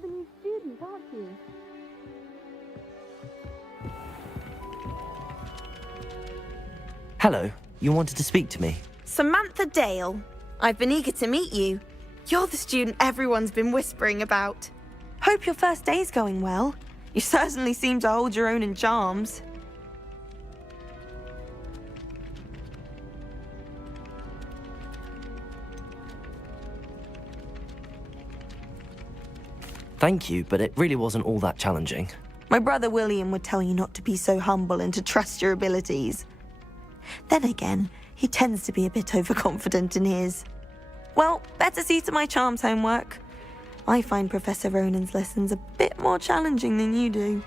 You're the new student, aren't you? Hello, you wanted to speak to me? Samantha Dale. I've been eager to meet you. You're the student everyone's been whispering about. Hope your first day's going well. You certainly seem to hold your own in charms. Thank you, but it really wasn't all that challenging. My brother William would tell you not to be so humble and to trust your abilities. Then again, he tends to be a bit overconfident in his. Well, better see to my charms homework. I find Professor Ronan's lessons a bit more challenging than you do.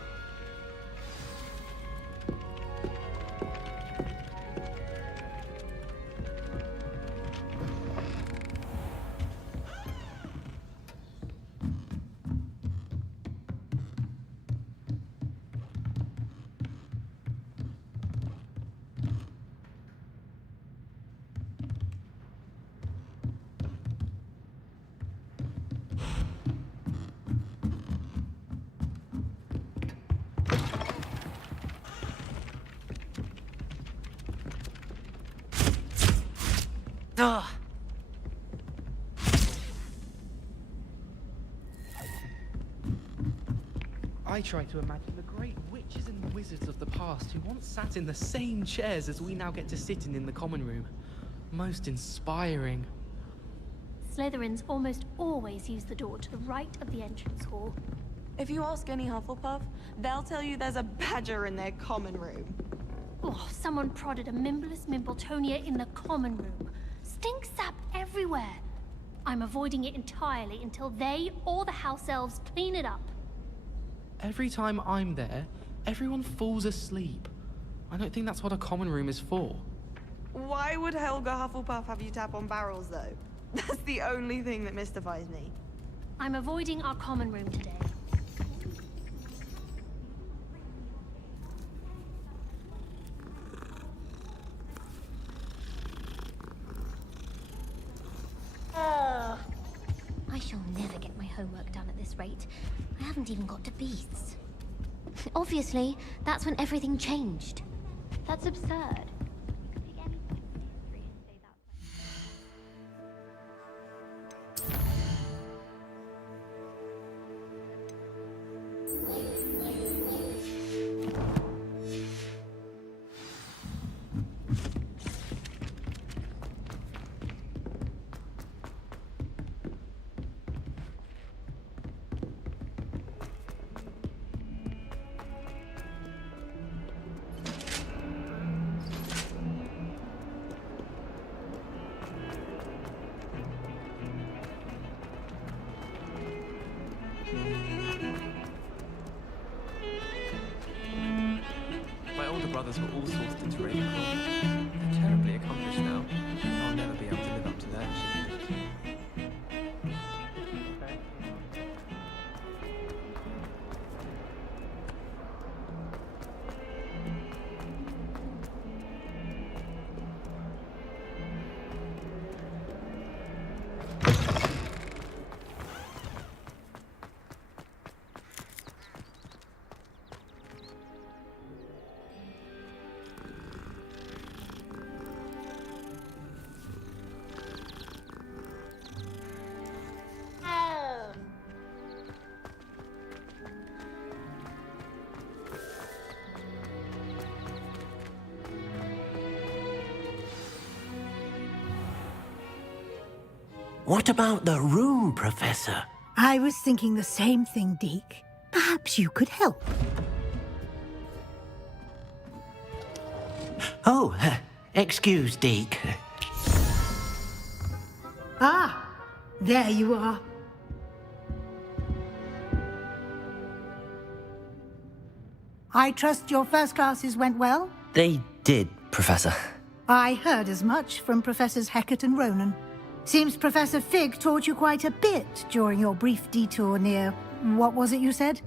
Ugh. I try to imagine the great witches and wizards of the past who once sat in the same chairs as we now get to sit in the common room. Most inspiring. Slytherins almost always use the door to the right of the entrance hall. If you ask any Hufflepuff, they'll tell you there's a badger in their common room. Oh, someone prodded a Mimbless Mimbletonia in the common room. Stink sap everywhere. I'm avoiding it entirely until they or the house elves clean it up. Every time I'm there, everyone falls asleep. I don't think that's what a common room is for. Why would Helga Hufflepuff have you tap on barrels, though? That's the only thing that mystifies me. I'm avoiding our common room today. I shall never get my homework done at this rate. I haven't even got to beasts. Obviously, that's when everything changed. That's absurd. You could pick any point in history and say My older brothers were all sorted into Ravenclaw. They're terribly accomplished now. I'll never be able to live up to their achievements. What about the room, Professor? I was thinking the same thing, Deke. Perhaps you could help. Oh, excuse, Deke. Ah, there you are. I trust your first classes went well? They did, Professor. I heard as much from Professors Hecat and Ronan. Seems Professor Fig taught you quite a bit during your brief detour near... what was it you said?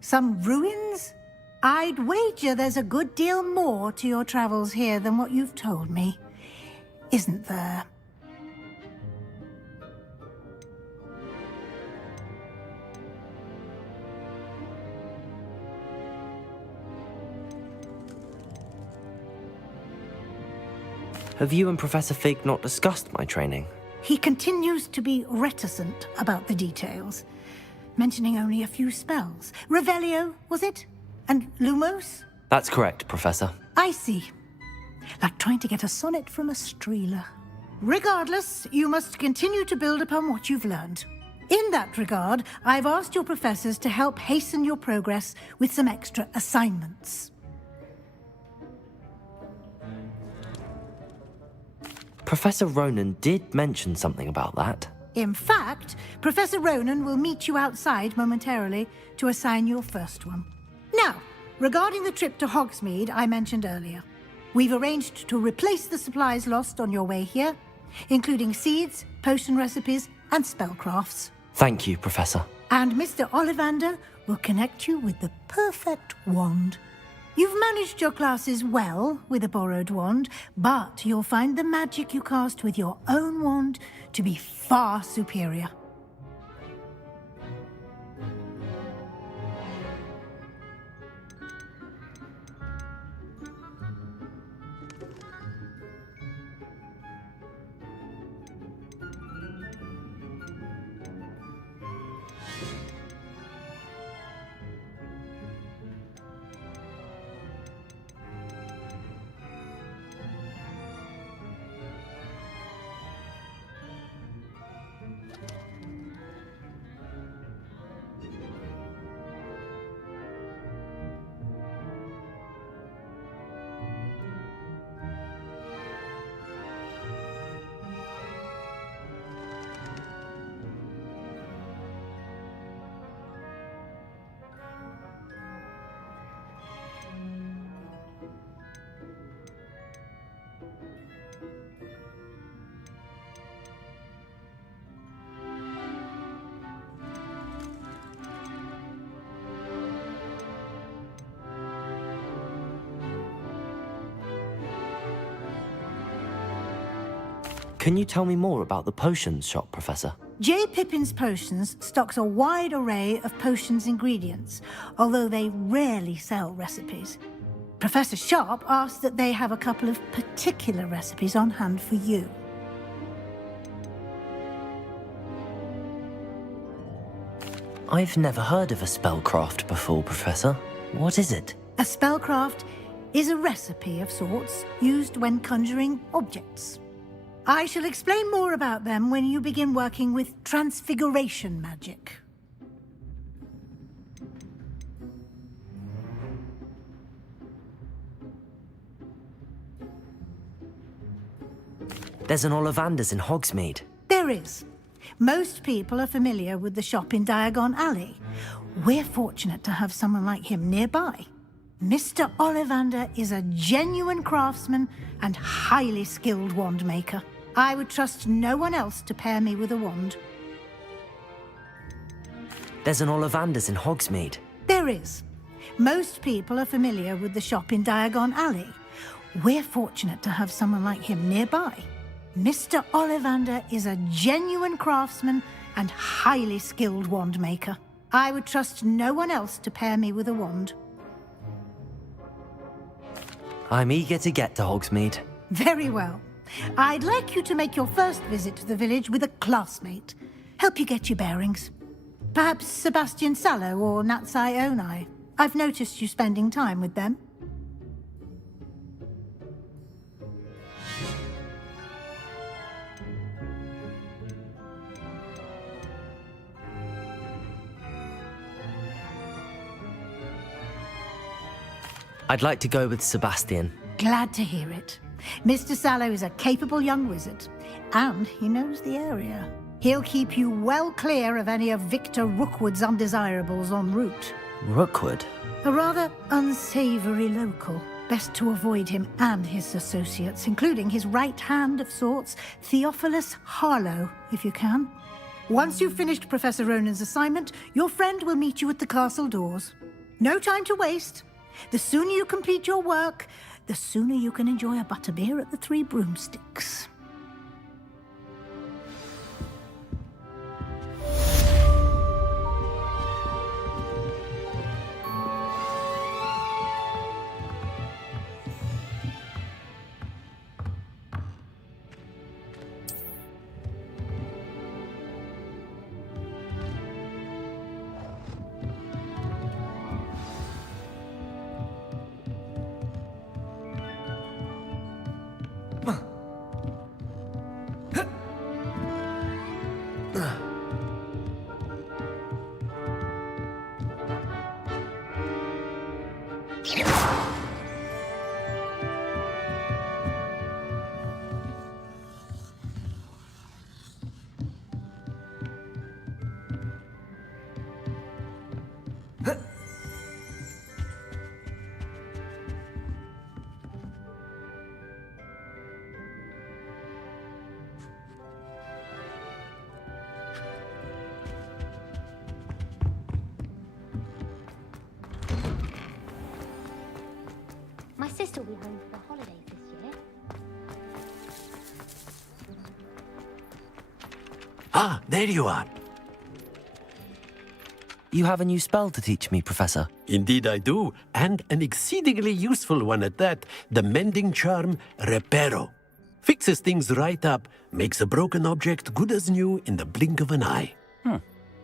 Some ruins? I'd wager there's a good deal more to your travels here than what you've told me. Isn't there? Have you and Professor Fig not discussed my training? He continues to be reticent about the details, mentioning only a few spells. Revelio, was it? And Lumos? That's correct, Professor. I see. Like trying to get a sonnet from a streeler. Regardless, you must continue to build upon what you've learned. In that regard, I've asked your professors to help hasten your progress with some extra assignments. Professor Ronan did mention something about that. In fact, Professor Ronan will meet you outside momentarily to assign your first one. Now, regarding the trip to Hogsmeade I mentioned earlier, we've arranged to replace the supplies lost on your way here, including seeds, potion recipes, and spellcrafts. Thank you, Professor. And Mr. Ollivander will connect you with the perfect wand. You've managed your classes well with a borrowed wand, but you'll find the magic you cast with your own wand to be far superior. Can you tell me more about the potions shop, Professor? J. Pippin's Potions stocks a wide array of potions ingredients, although they rarely sell recipes. Professor Sharp asked that they have a couple of particular recipes on hand for you. I've never heard of a spellcraft before, Professor. What is it? A spellcraft is a recipe of sorts used when conjuring objects. I shall explain more about them when you begin working with transfiguration magic. There's an Ollivander's in Hogsmeade. There is. Most people are familiar with the shop in Diagon Alley. We're fortunate to have someone like him nearby. Mr. Ollivander is a genuine craftsman and highly skilled wand maker. I would trust no one else to pair me with a wand. There's an Ollivander's in Hogsmeade. There is. Most people are familiar with the shop in Diagon Alley. We're fortunate to have someone like him nearby. Mr. Ollivander is a genuine craftsman and highly skilled wand maker. I would trust no one else to pair me with a wand. I'm eager to get to Hogsmeade. Very well. I'd like you to make your first visit to the village with a classmate. Help you get your bearings. Perhaps Sebastian Sallow or Natsai Onai. I've noticed you spending time with them. I'd like to go with Sebastian. Glad to hear it. Mr. Sallow is a capable young wizard, and he knows the area. He'll keep you well clear of any of Victor Rookwood's undesirables en route. Rookwood? A rather unsavory local. Best to avoid him and his associates, including his right hand of sorts, Theophilus Harlow, if you can. Once you've finished Professor Ronan's assignment, your friend will meet you at the castle doors. No time to waste. The sooner you complete your work, the sooner you can enjoy a butterbeer at the Three Broomsticks. My sister will be home for the holidays this year. Ah, there you are. You have a new spell to teach me, Professor. Indeed I do, and an exceedingly useful one at that, the mending charm Reparo. Fixes things right up, makes a broken object good as new in the blink of an eye.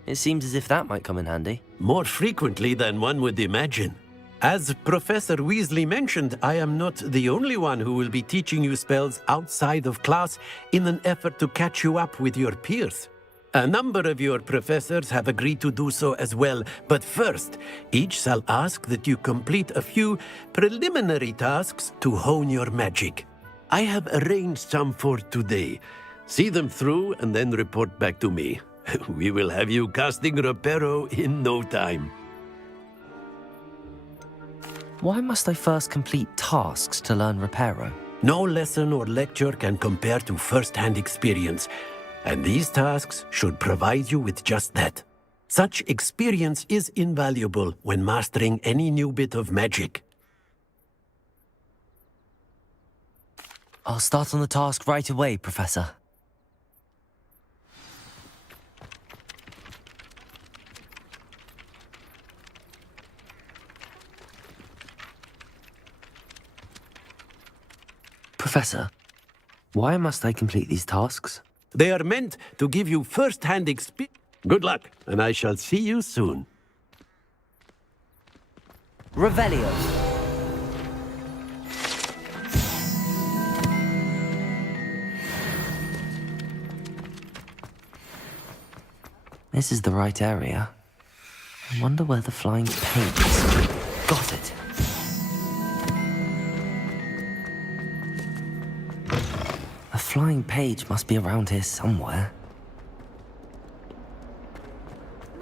It seems as if that might come in handy. More frequently than one would imagine. As Professor Weasley mentioned, I am not the only one who will be teaching you spells outside of class in an effort to catch you up with your peers. A number of your professors have agreed to do so as well, but first, each shall ask that you complete a few preliminary tasks to hone your magic. I have arranged some for today. See them through and then report back to me. We will have you casting Reparo in no time. Why must I first complete tasks to learn Reparo? No lesson or lecture can compare to first-hand experience, and these tasks should provide you with just that. Such experience is invaluable when mastering any new bit of magic. I'll start on the task right away, Professor. Professor, why must I complete these tasks? They are meant to give you first-hand experience. Good luck, and I shall see you soon. Revelio. This is the right area. I wonder where the flying paint is. Got it. A flying page must be around here somewhere.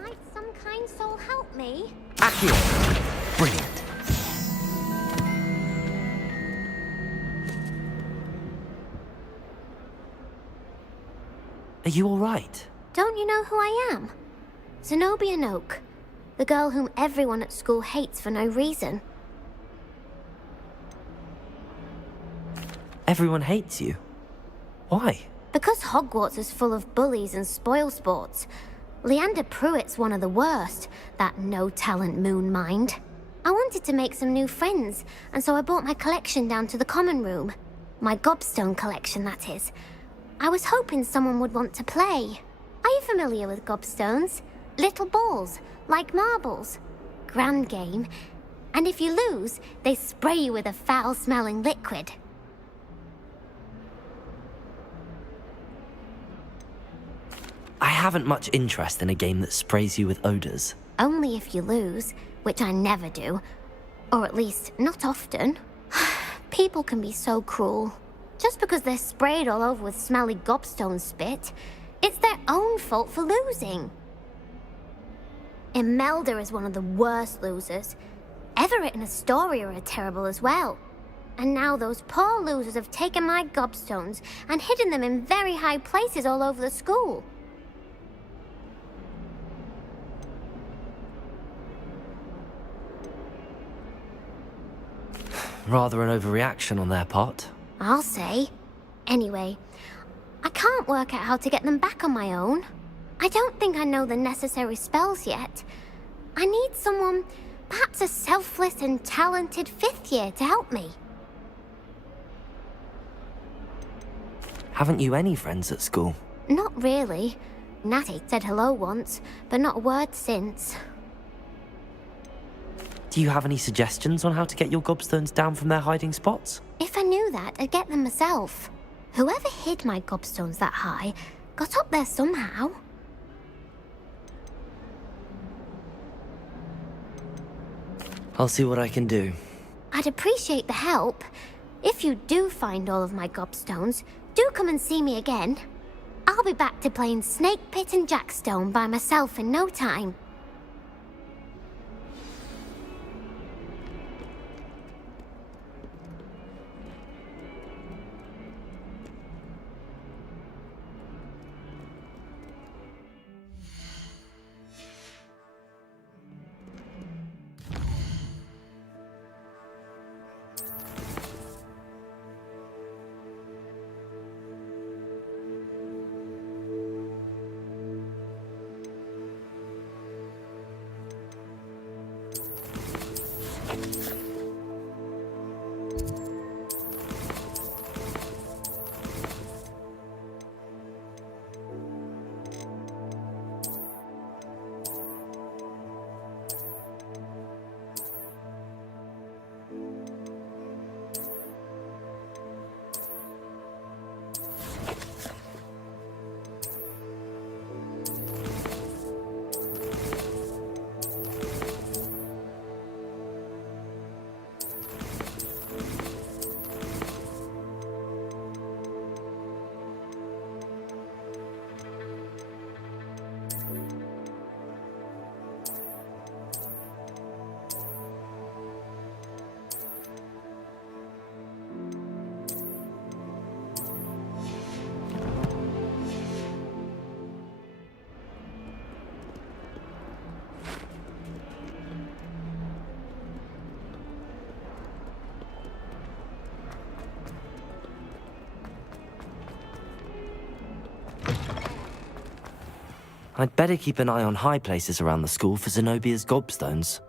Might some kind soul help me? Accio! Brilliant. Are you all right? Don't you know who I am? Zenobia Noak, the girl whom everyone at school hates for no reason. Everyone hates you. Why? Because Hogwarts is full of bullies and spoilsports. Leander Pruitt's one of the worst, that no-talent moon mind. I wanted to make some new friends, and so I brought my collection down to the common room. My gobstone collection, that is. I was hoping someone would want to play. Are you familiar with gobstones? Little balls, like marbles. Grand game. And if you lose, they spray you with a foul-smelling liquid. I haven't much interest in a game that sprays you with odors. Only if you lose, which I never do. Or at least, not often. People can be so cruel. Just because they're sprayed all over with smelly gobstone spit, it's their own fault for losing. Imelda is one of the worst losers. Everett and Astoria are terrible as well. And now those poor losers have taken my gobstones and hidden them in very high places all over the school. Rather an overreaction on their part. I'll say. Anyway, I can't work out how to get them back on my own. I don't think I know the necessary spells yet. I need someone, perhaps a selfless and talented fifth year to help me. Haven't you any friends at school? Not really. Natty said hello once, but not a word since. Do you have any suggestions on how to get your gobstones down from their hiding spots? If I knew that, I'd get them myself. Whoever hid my gobstones that high got up there somehow. I'll see what I can do. I'd appreciate the help. If you do find all of my gobstones, do come and see me again. I'll be back to playing Snake Pit and Jackstone by myself in no time. I'd better keep an eye on high places around the school for Zenobia's gobstones.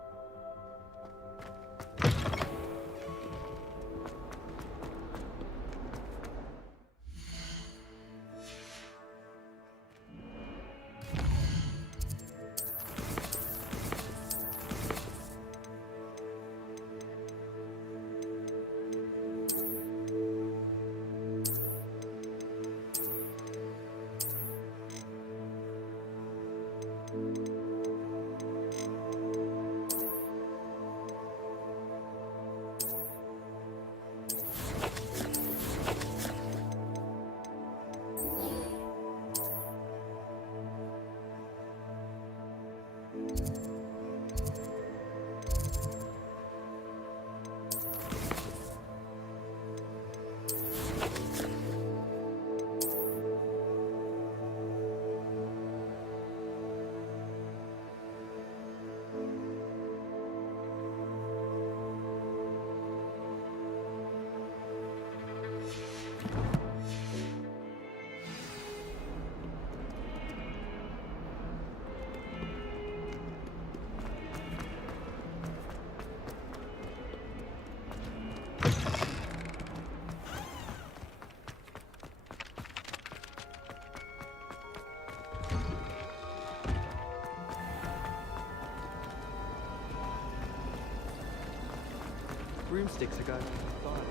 Broomsticks are going on fire.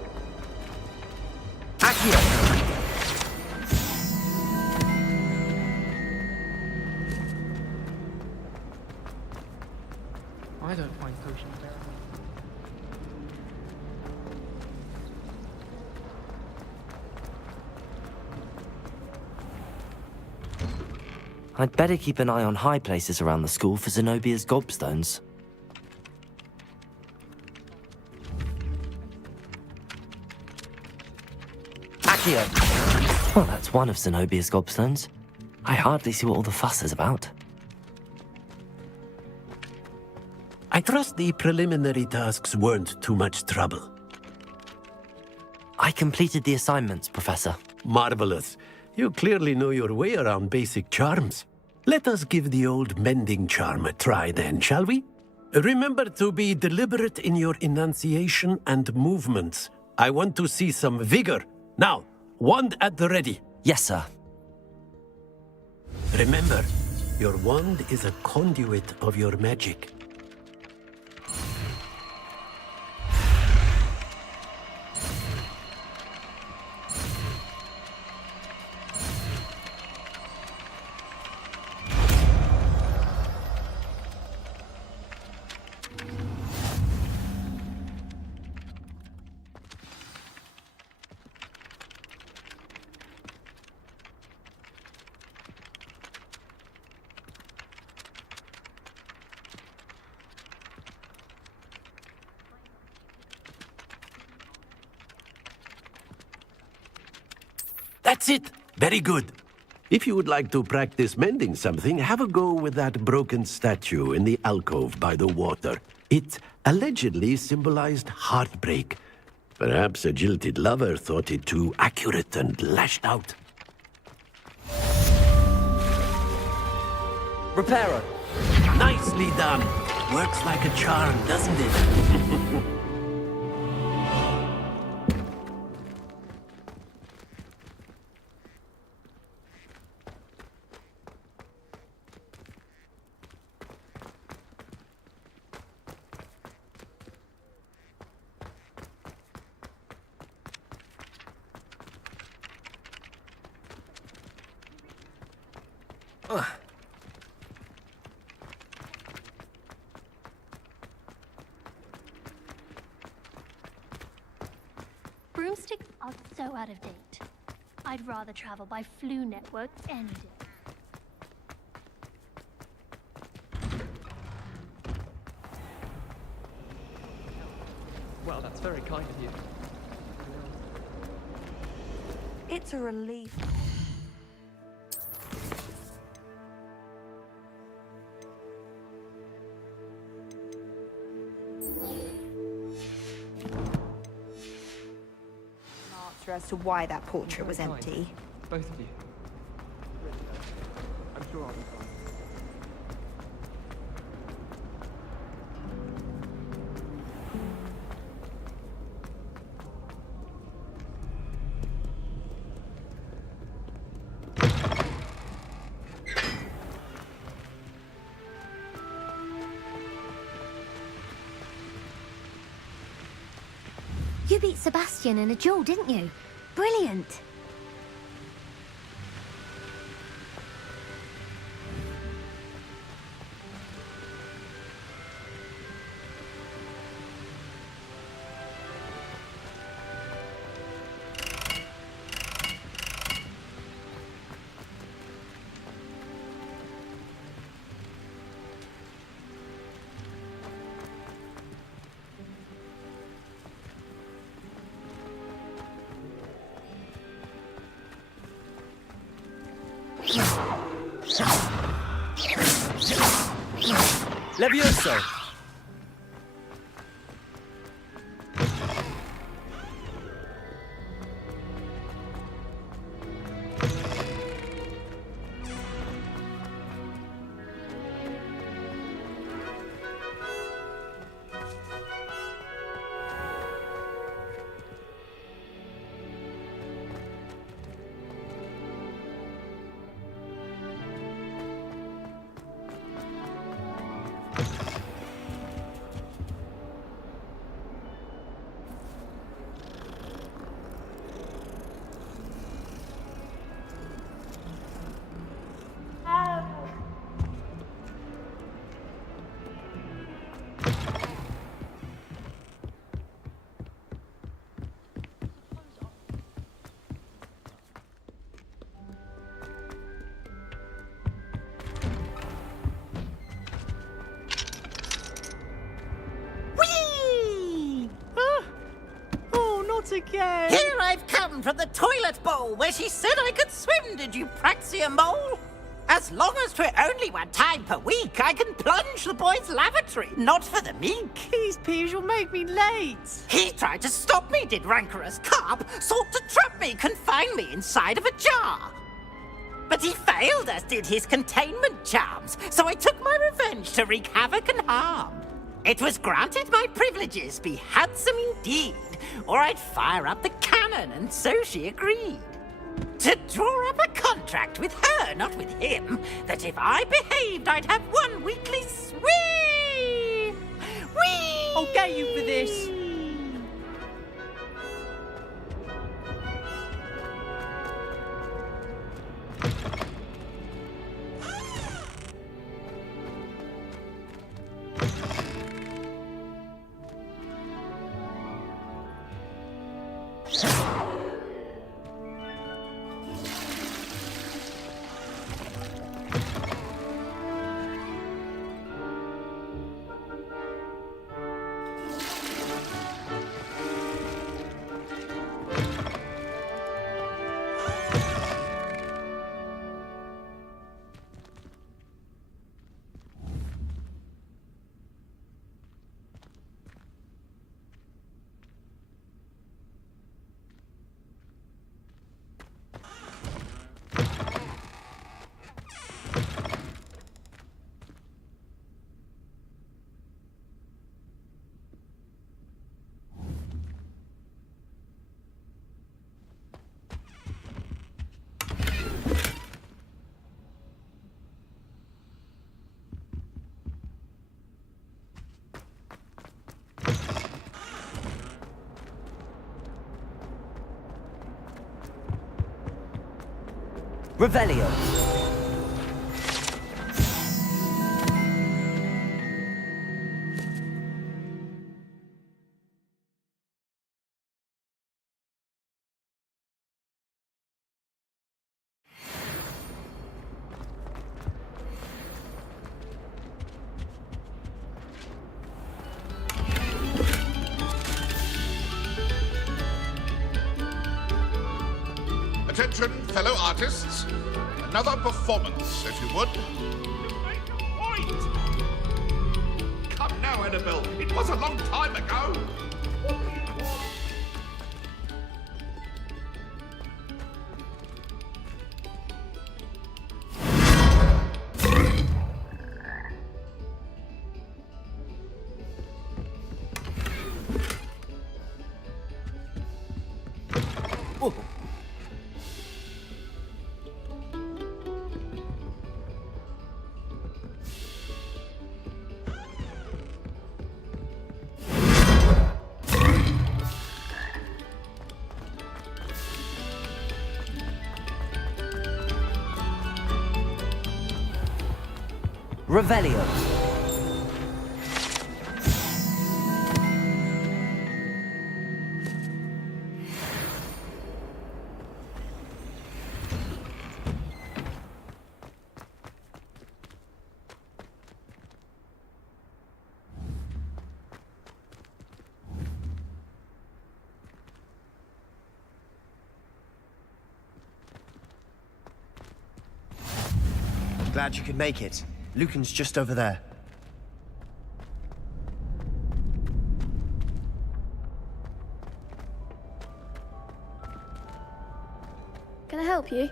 Accio! I don't find potions very I'd better keep an eye on high places around the school for Zenobia's gobstones. Accio! Well, that's one of Zenobia's gobstones. I hardly see what all the fuss is about. I trust the preliminary tasks weren't too much trouble. I completed the assignments, Professor. Marvelous. You clearly know your way around basic charms. Let us give the old mending charm a try then, shall we? Remember to be deliberate in your enunciation and movements. I want to see some vigor. Now, wand at the ready. Yes, sir. Remember, your wand is a conduit of your magic. That's it. Very good. If you would like to practice mending something, have a go with that broken statue in the alcove by the water. It allegedly symbolized heartbreak. Perhaps a jilted lover thought it too accurate and lashed out. Reparo! Nicely done. Works like a charm, doesn't it? Broomsticks are so out of date. I'd rather travel by flu networks any day. Well, that's very kind of you. It's a relief. Answer as to why that portrait was Very kind. empty. Both of you. I'm sure I'll be fine. You beat Sebastian in a duel, didn't you? Brilliant! Levioso! Again! Here I've come from the toilet bowl where she said I could swim, did you praxia mole? As long as 'twere only one time per week, I can plunge the boy's lavatory, not for the meek. These peeves will make me late! He tried to stop me, did rancorous carp, sought to trap me, confine me inside of a jar. But he failed, as did his containment charms, so I took my revenge to wreak havoc and harm. It was granted my privileges be handsome indeed, or I'd fire up the cannon, and so she agreed. To draw up a contract with her, not with him, that if I behaved, I'd have one weekly swim! Whee! I'll get you for this! Revelio. Attention, fellow artists. Another performance, if you would. Make a point! Come now, Annabelle. It was a long time ago. Revelio. Glad you could make it. Lucan's just over there. Can I help you?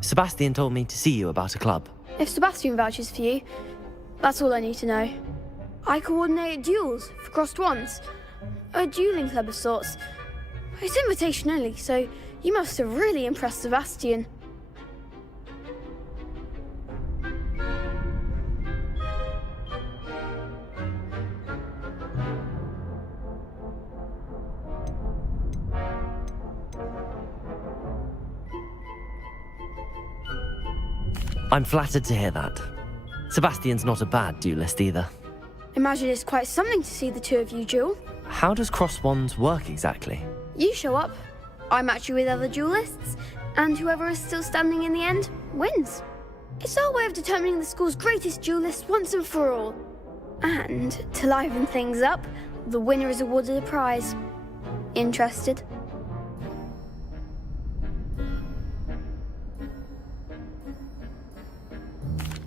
Sebastian told me to see you about a club. If Sebastian vouches for you, that's all I need to know. I coordinate duels for crossed wands. A dueling club of sorts. It's invitation only, so you must have really impressed Sebastian. I'm flattered to hear that. Sebastian's not a bad duelist either. Imagine it's quite something to see the two of you duel. How does cross wands work exactly? You show up, I match you with other duelists, and whoever is still standing in the end wins. It's our way of determining the school's greatest duelist once and for all. And to liven things up, the winner is awarded a prize. Interested?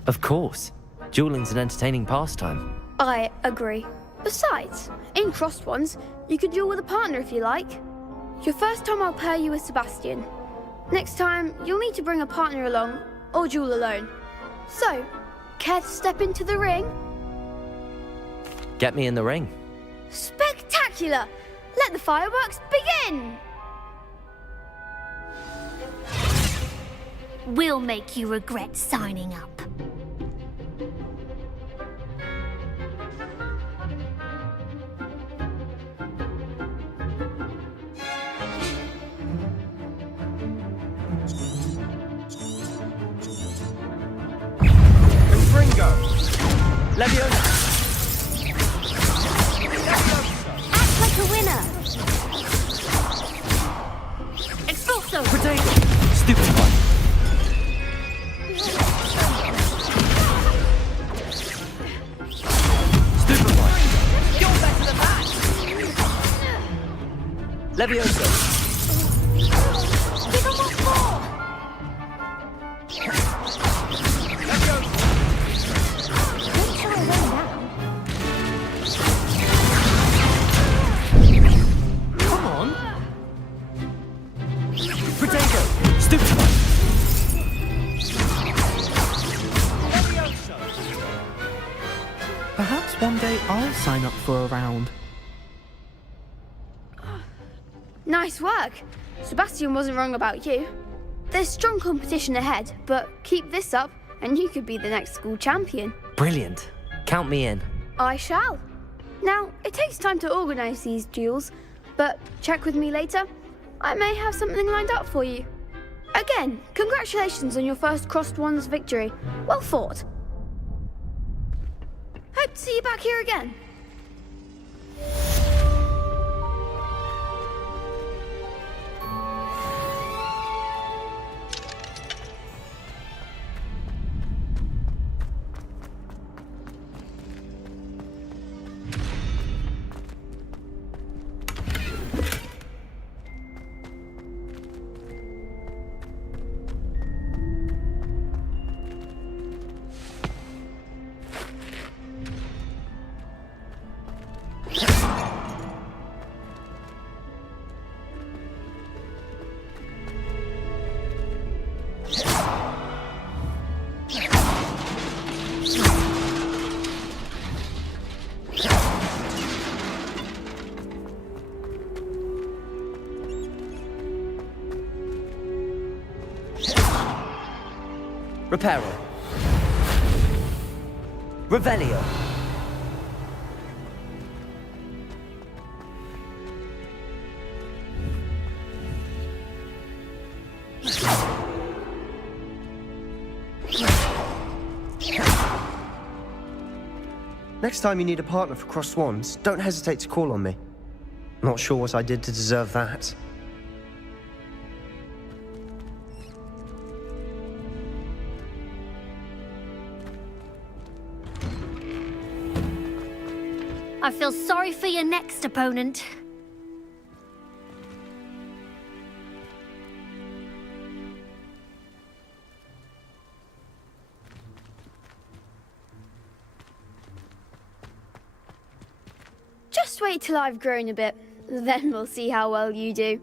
Of course. Dueling's an entertaining pastime. I agree. Besides, in crossed ones, you could duel with a partner if you like. Your first time I'll pair you with Sebastian. Next time, you'll need to bring a partner along, or duel alone. So, care to step into the ring? Get me in the ring. Spectacular! Let the fireworks begin! We'll make you regret signing up. Leviosa! Act like a winner! Expulso! Stupid one. Stupid one. You're better than that! Leviosa. Give him what for! Don't shy away now. Come on. Potato. Stupid one. Perhaps one day I'll sign up for a round. Nice work. Sebastian wasn't wrong about you. There's strong competition ahead, but keep this up and you could be the next school champion. Brilliant. Count me in. I shall. Now, it takes time to organise these duels, but check with me later. I may have something lined up for you. Again, congratulations on your first Crossed Wands victory. Well fought. Hope to see you back here again. Reparo. Revelio. Next time you need a partner for Crossed Wands, don't hesitate to call on me. Not sure what I did to deserve that. I feel sorry for your next opponent. Just wait till I've grown a bit, then we'll see how well you do.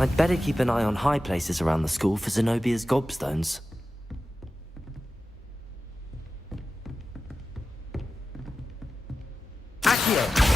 I'd better keep an eye on high places around the school for Zenobia's gobstones. Accio!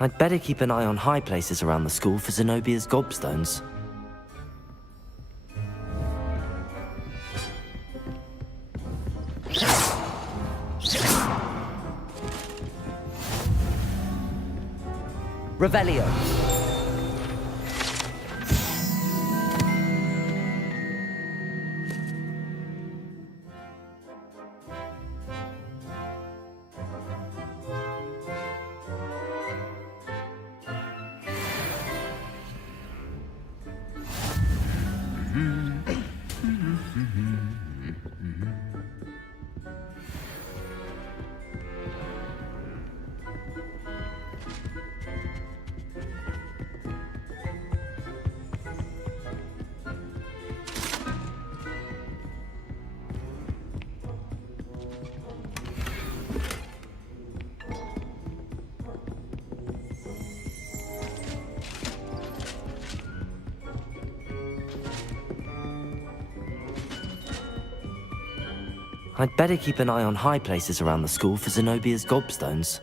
I'd better keep an eye on high places around the school for Zenobia's gobstones. Revelio. I'd better keep an eye on high places around the school for Zenobia's gobstones.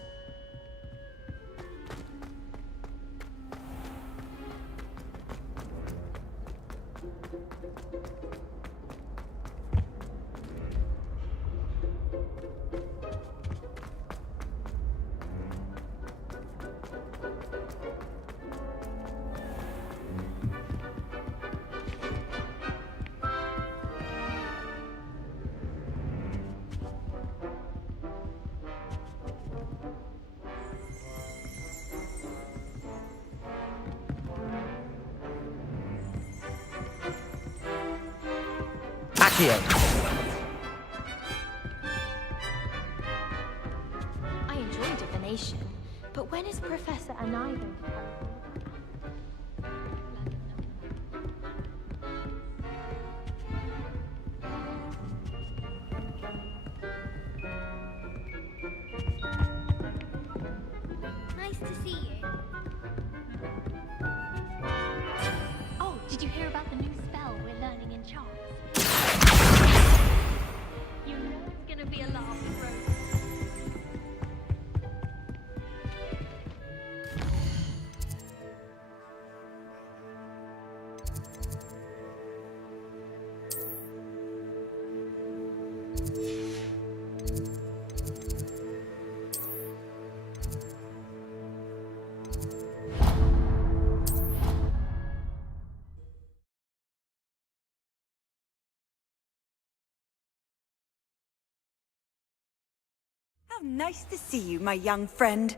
I enjoy divination, but when is Professor Anai going to Nice to see you. Oh, did you hear about the new spell we're learning in charms? You know it's gonna be a laugh, Rose. How nice to see you, my young friend.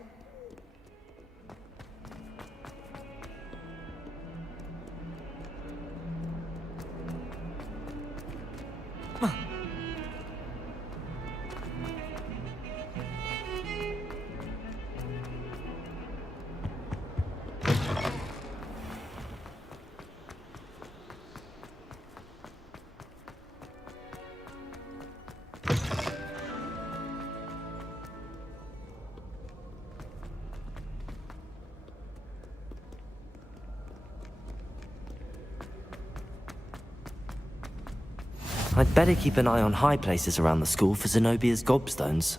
I'd better keep an eye on high places around the school for Zenobia's gobstones.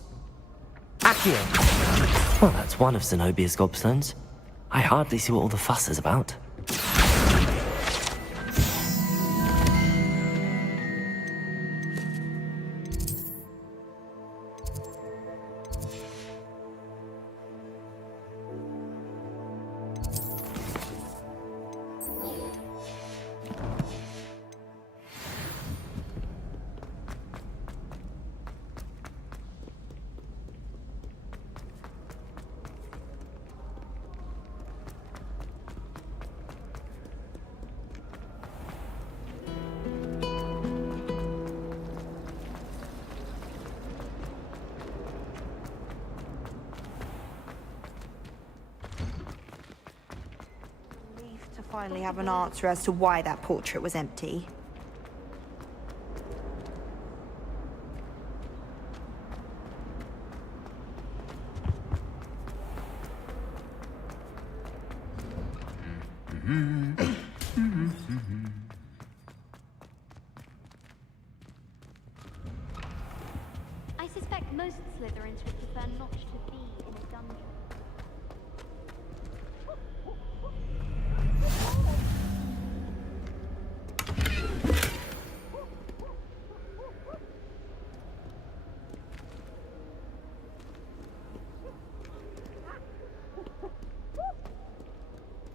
Accio! Well, that's one of Zenobia's gobstones. I hardly see what all the fuss is about. Finally have an answer as to why that portrait was empty. Most Slytherins would prefer not to be in a dungeon.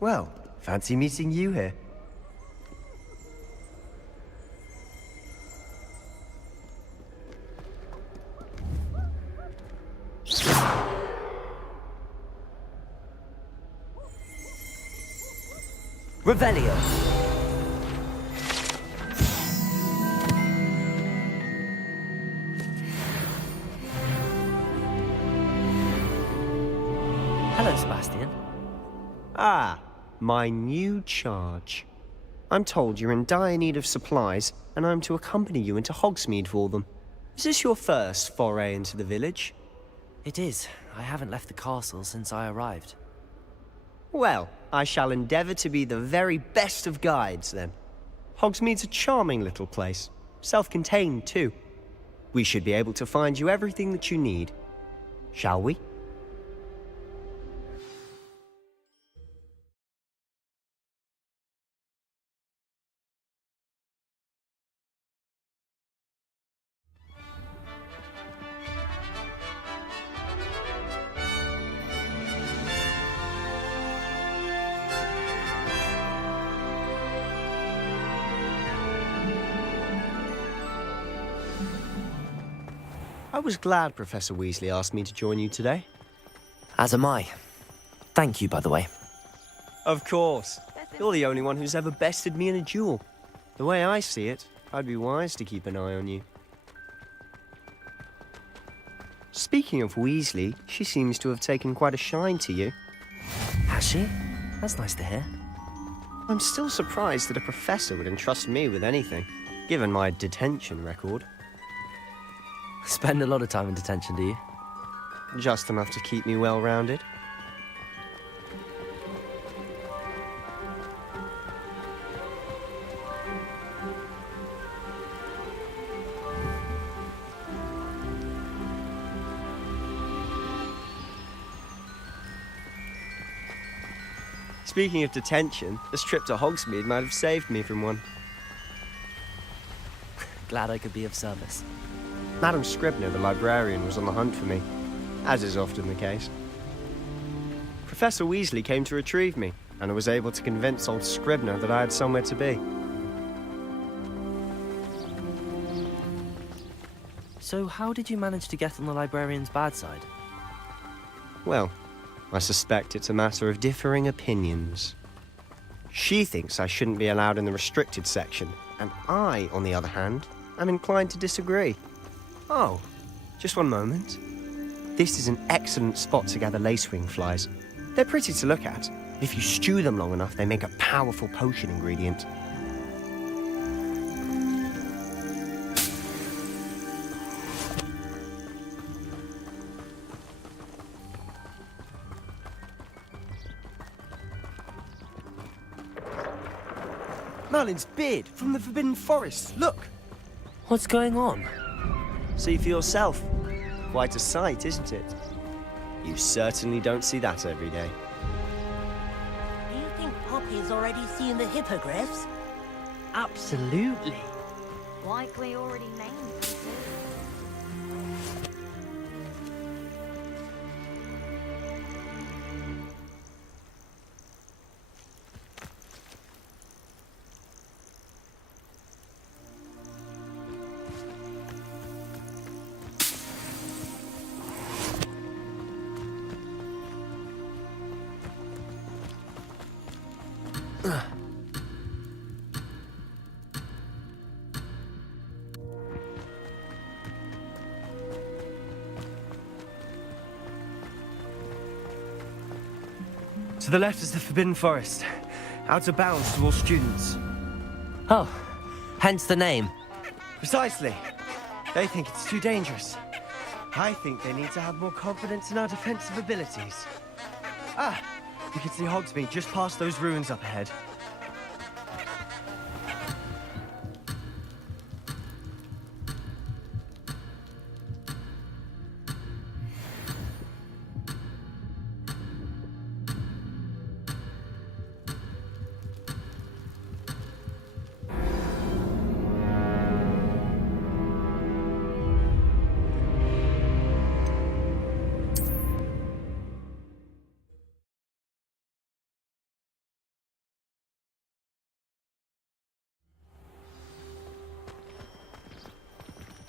Well, fancy meeting you here. Revelio. Hello, Sebastian. Ah, my new charge. I'm told you're in dire need of supplies, and I'm to accompany you into Hogsmeade for them. Is this your first foray into the village? It is. I haven't left the castle since I arrived. Well, I shall endeavour to be the very best of guides, then. Hogsmeade's a charming little place. Self-contained, too. We should be able to find you everything that you need. Shall we? I was glad Professor Weasley asked me to join you today. As am I. Thank you, by the way. Of course. You're the only one who's ever bested me in a duel. The way I see it, I'd be wise to keep an eye on you. Speaking of Weasley, she seems to have taken quite a shine to you. Has she? That's nice to hear. I'm still surprised that a professor would entrust me with anything, given my detention record. Spend a lot of time in detention, do you? Just enough to keep me well-rounded. Speaking of detention, this trip to Hogsmeade might have saved me from one. Glad I could be of service. Madam Scribner, the librarian, was on the hunt for me, as is often the case. Professor Weasley came to retrieve me, and I was able to convince old Scribner that I had somewhere to be. So how did you manage to get on the librarian's bad side? Well, I suspect it's a matter of differing opinions. She thinks I shouldn't be allowed in the restricted section, and I, on the other hand, am inclined to disagree. Oh, just one moment. This is an excellent spot to gather lacewing flies. They're pretty to look at. If you stew them long enough, they make a powerful potion ingredient. Merlin's beard from the Forbidden Forest. Look! What's going on? See for yourself. Quite a sight, isn't it? You certainly don't see that every day. Do you think Poppy's already seen the hippogriffs? Absolutely. Likely already named them too. To the left is the Forbidden Forest. Out of bounds to all students. Oh, hence the name. Precisely. They think it's too dangerous. I think they need to have more confidence in our defensive abilities. Ah, you can see Hogsmeade just past those ruins up ahead.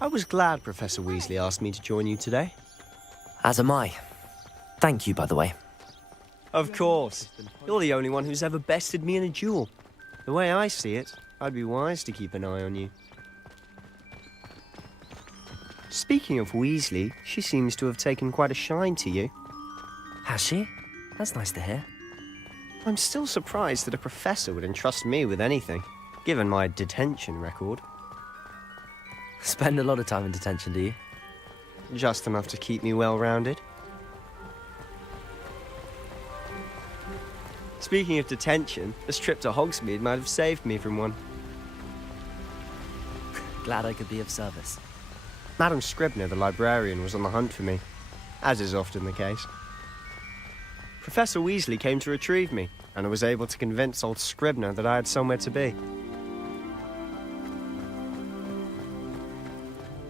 I was glad Professor Weasley asked me to join you today. As am I. Thank you, by the way. Of course. You're the only one who's ever bested me in a duel. The way I see it, I'd be wise to keep an eye on you. Speaking of Weasley, she seems to have taken quite a shine to you. Has she? That's nice to hear. I'm still surprised that a professor would entrust me with anything, given my detention record. Spend a lot of time in detention, do you? Just enough to keep me well-rounded. Speaking of detention, this trip to Hogsmeade might have saved me from one. Glad I could be of service. Madam Scribner, the librarian, was on the hunt for me, as is often the case. Professor Weasley came to retrieve me, and I was able to convince old Scribner that I had somewhere to be.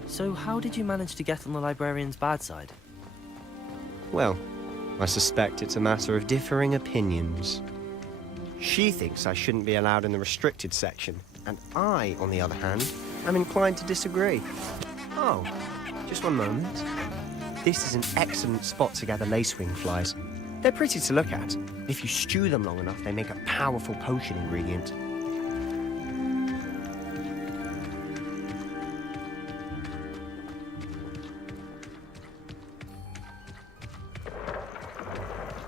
So how did you manage to get on the librarian's bad side? Well, I suspect it's a matter of differing opinions. She thinks I shouldn't be allowed in the restricted section, and I, on the other hand, am inclined to disagree. Oh, just one moment. This is an excellent spot to gather lacewing flies. They're pretty to look at. If you stew them long enough, they make a powerful potion ingredient.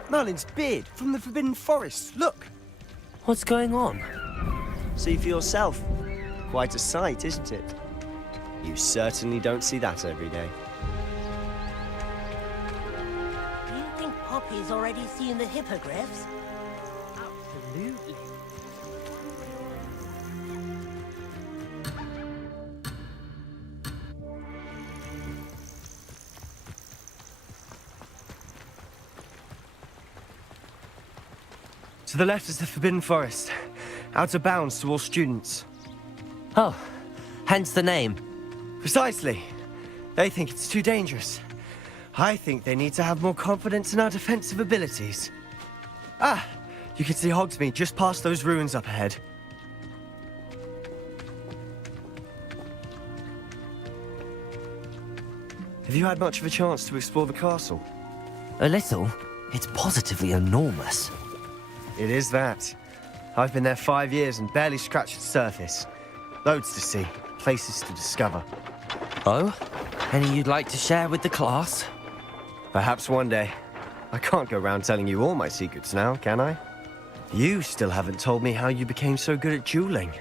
Merlin's beard from the Forbidden Forest. Look! What's going on? See for yourself. Quite a sight, isn't it? You certainly don't see that every day. Do you think Poppy's already seen the hippogriffs? Absolutely. To the left is the Forbidden Forest. Out of bounds to all students. Oh, hence the name. Precisely. They think it's too dangerous. I think they need to have more confidence in our defensive abilities. Ah, you can see Hogsmeade just past those ruins up ahead. Have you had much of a chance to explore the castle? A little? It's positively enormous. It is that. I've been there 5 years and barely scratched the surface. Loads to see, places to discover. Oh? Any you'd like to share with the class? Perhaps one day. I can't go around telling you all my secrets now, can I? You still haven't told me how you became so good at dueling.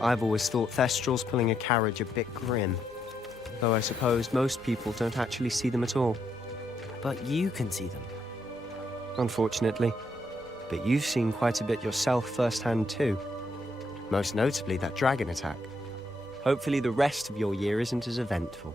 I've always thought Thestrals pulling a carriage a bit grim. Though I suppose most people don't actually see them at all. But you can see them. Unfortunately. But you've seen quite a bit yourself firsthand too. Most notably that dragon attack. Hopefully the rest of your year isn't as eventful.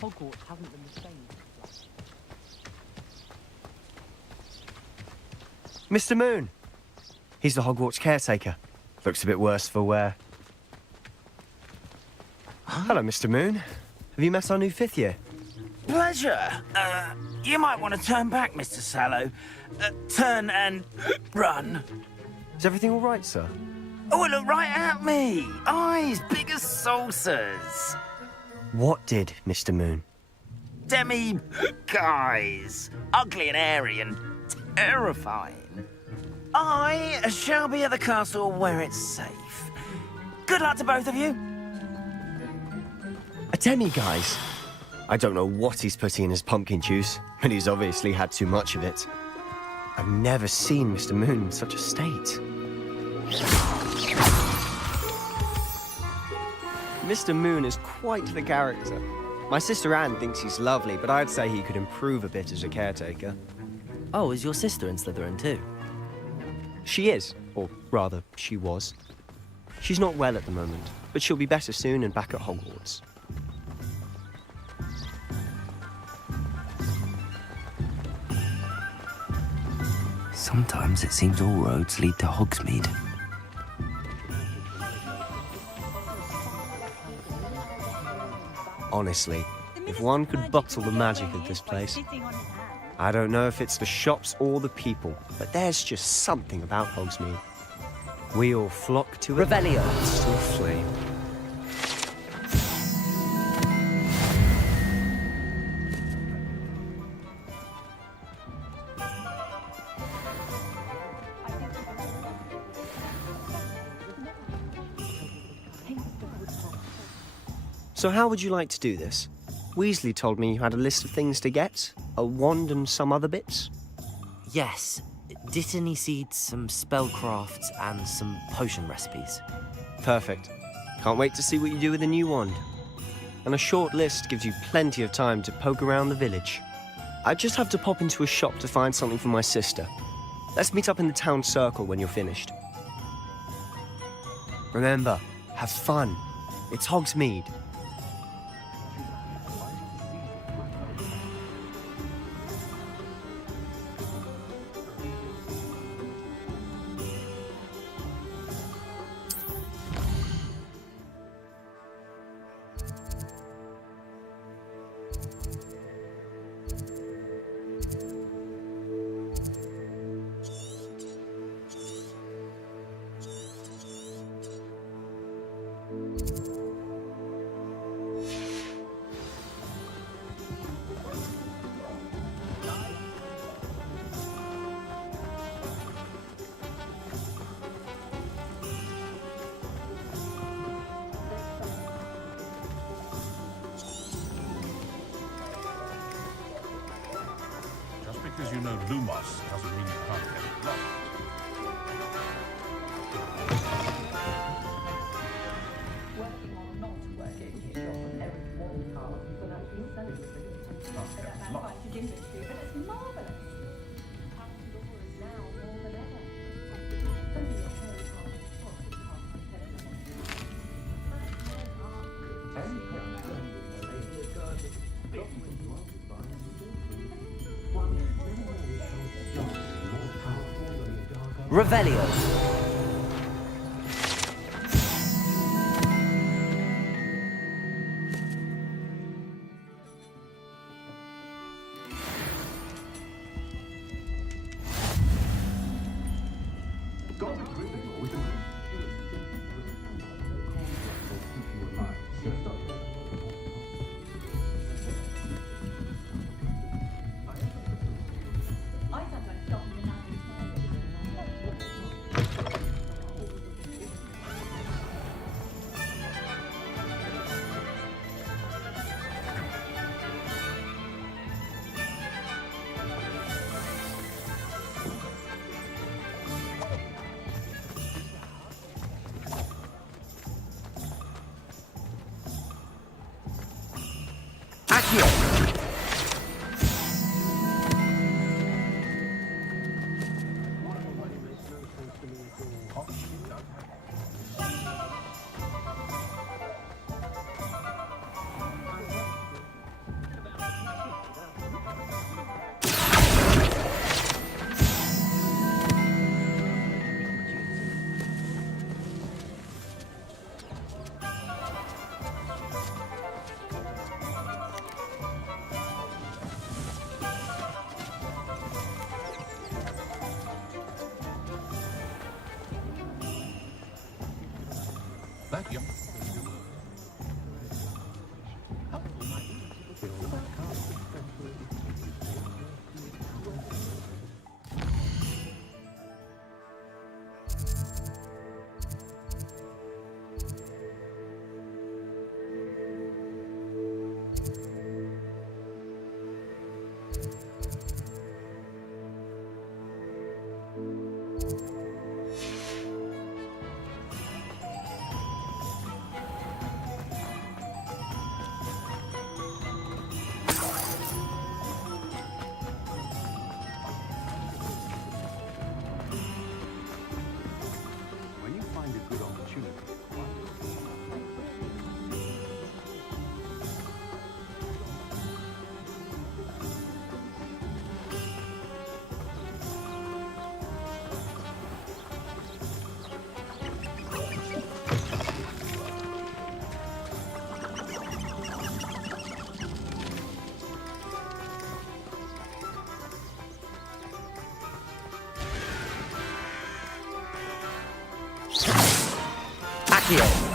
Hogwarts hasn't been the same. Mr. Moon! He's the Hogwarts caretaker. Looks a bit worse for wear. Hello, Mr. Moon. Have you met our new fifth year? Pleasure. You might want to turn back, Mr. Sallow. Turn and run. Is everything all right, sir? Oh, look right at me. Eyes big as saucers. What did, Mr. Moon? Guys. Ugly and airy and terrifying. I shall be at the castle where it's safe. Good luck to both of you. A demi-guise? I don't know what he's putting in his pumpkin juice, but he's obviously had too much of it. I've never seen Mr. Moon in such a state. Mr. Moon is quite the character. My sister Anne thinks he's lovely, but I'd say he could improve a bit as a caretaker. Oh, is your sister in Slytherin too? She is, or rather, she was. She's not well at the moment, but she'll be better soon and back at Hogwarts. Sometimes it seems all roads lead to Hogsmeade. Honestly, if one could bottle the magic of this place. I don't know if it's the shops or the people, but there's just something about Hogsmeade. We all flock to it. Revelio. To flame. So how would you like to do this? Weasley told me you had a list of things to get, a wand and some other bits. Yes. Dittany seeds, some spellcrafts, and some potion recipes. Perfect. Can't wait to see what you do with the new wand. And a short list gives you plenty of time to poke around the village. I just have to pop into a shop to find something for my sister. Let's meet up in the town circle when you're finished. Remember, have fun. It's Hogsmeade. Just because you know Lumos doesn't mean you can't get it locked. Revelio. Yep. When you find a good opportunity, Accio!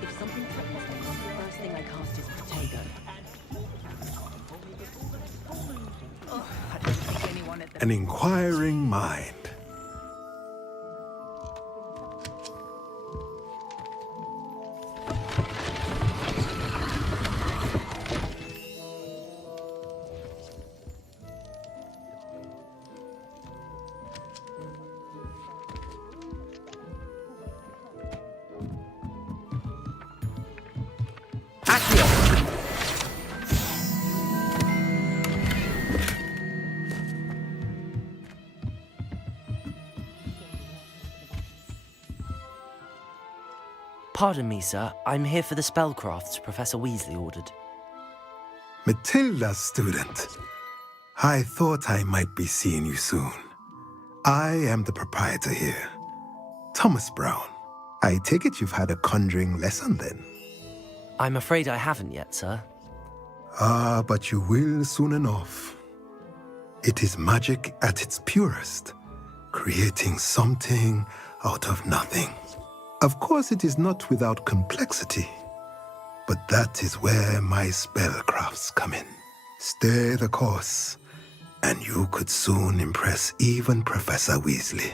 If something threatens me, the first thing I cast is Protego. I don't think anyone at the An inquiring mind. Pardon me, sir. I'm here for the spellcrafts Professor Weasley ordered. Matilda, student. I thought I might be seeing you soon. I am the proprietor here, Thomas Brown. I take it you've had a conjuring lesson then? I'm afraid I haven't yet, sir. Ah, but you will soon enough. It is magic at its purest, creating something out of nothing. Of course, it is not without complexity, but that is where my spellcrafts come in. Stay the course, and you could soon impress even Professor Weasley.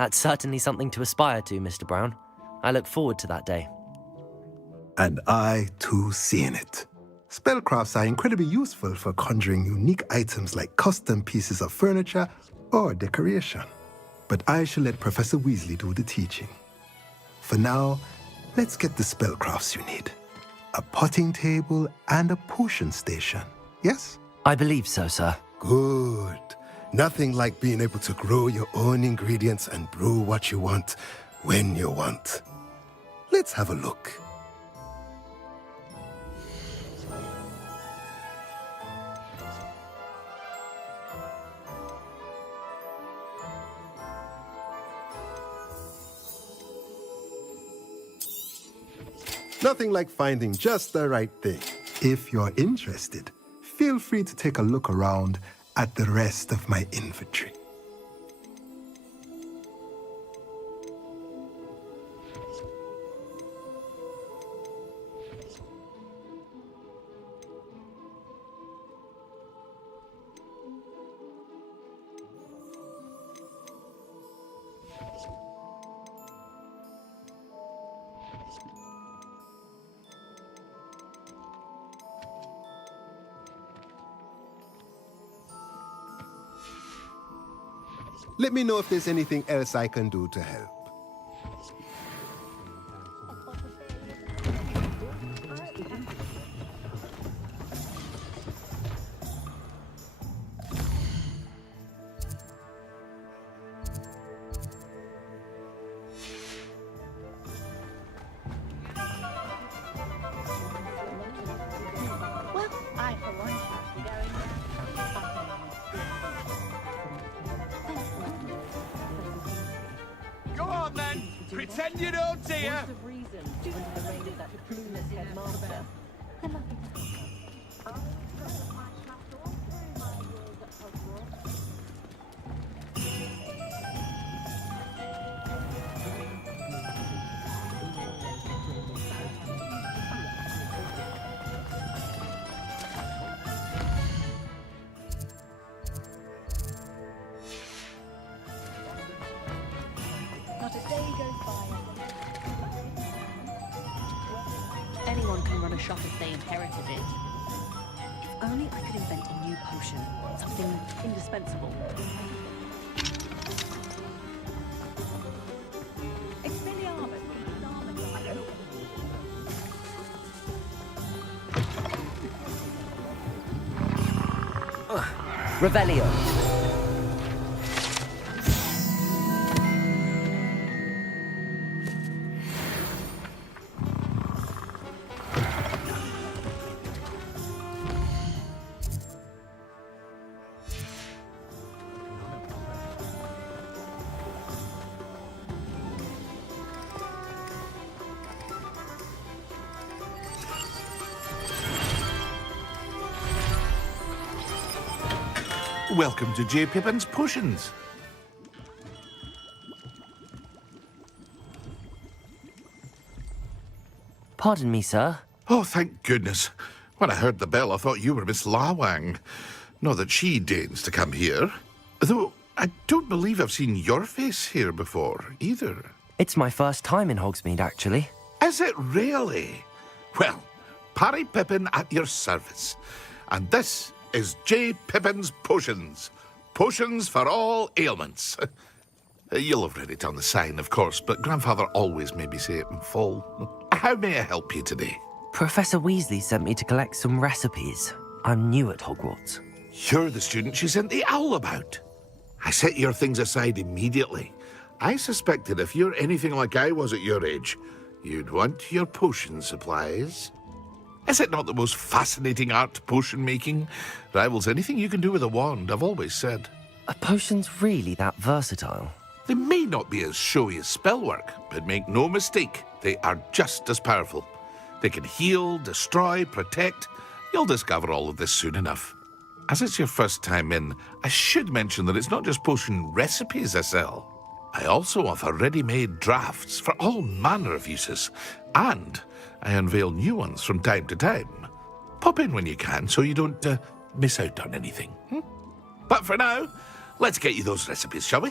That's certainly something to aspire to, Mr. Brown. I look forward to that day. And I, too, see in it. Spellcrafts are incredibly useful for conjuring unique items like custom pieces of furniture or decoration. But I shall let Professor Weasley do the teaching. For now, let's get the spellcrafts you need. A potting table and a potion station, yes? I believe so, sir. Good. Nothing like being able to grow your own ingredients and brew what you want when you want. Let's have a look. Nothing like finding just the right thing. If you're interested, feel free to take a look around at the rest of my inventory. Let me know if there's anything else I can do to help. pretend you don't hear. Not a day goes by. Anyone can run a shop if they inherited it. If only I could invent a new potion, something indispensable. Revelio. Welcome to J. Pippin's Potions. Pardon me, sir. Oh, thank goodness. When I heard the bell, I thought you were Miss Lawang. Not that she deigns to come here. Though I don't believe I've seen your face here before, either. It's my first time in Hogsmeade, actually. Is it really? Well, Parry Pippin at your service. And this is J. Pippin's Potions. Potions for all ailments. You'll have read it on the sign, of course, but Grandfather always made me say it in full. How may I help you today? Professor Weasley sent me to collect some recipes. I'm new at Hogwarts. You're the student she sent the owl about. I set your things aside immediately. I suspected if you're anything like I was at your age, you'd want your potion supplies. Is it not the most fascinating art, potion making? Rivals anything you can do with a wand, I've always said. Are potions really that versatile? They may not be as showy as spellwork, but make no mistake, they are just as powerful. They can heal, destroy, protect. You'll discover all of this soon enough. As it's your first time in, I should mention that it's not just potion recipes I sell. I also offer ready-made drafts for all manner of uses, and I unveil new ones from time to time. Pop in when you can so you don't miss out on anything. But for now, let's get you those recipes, shall we?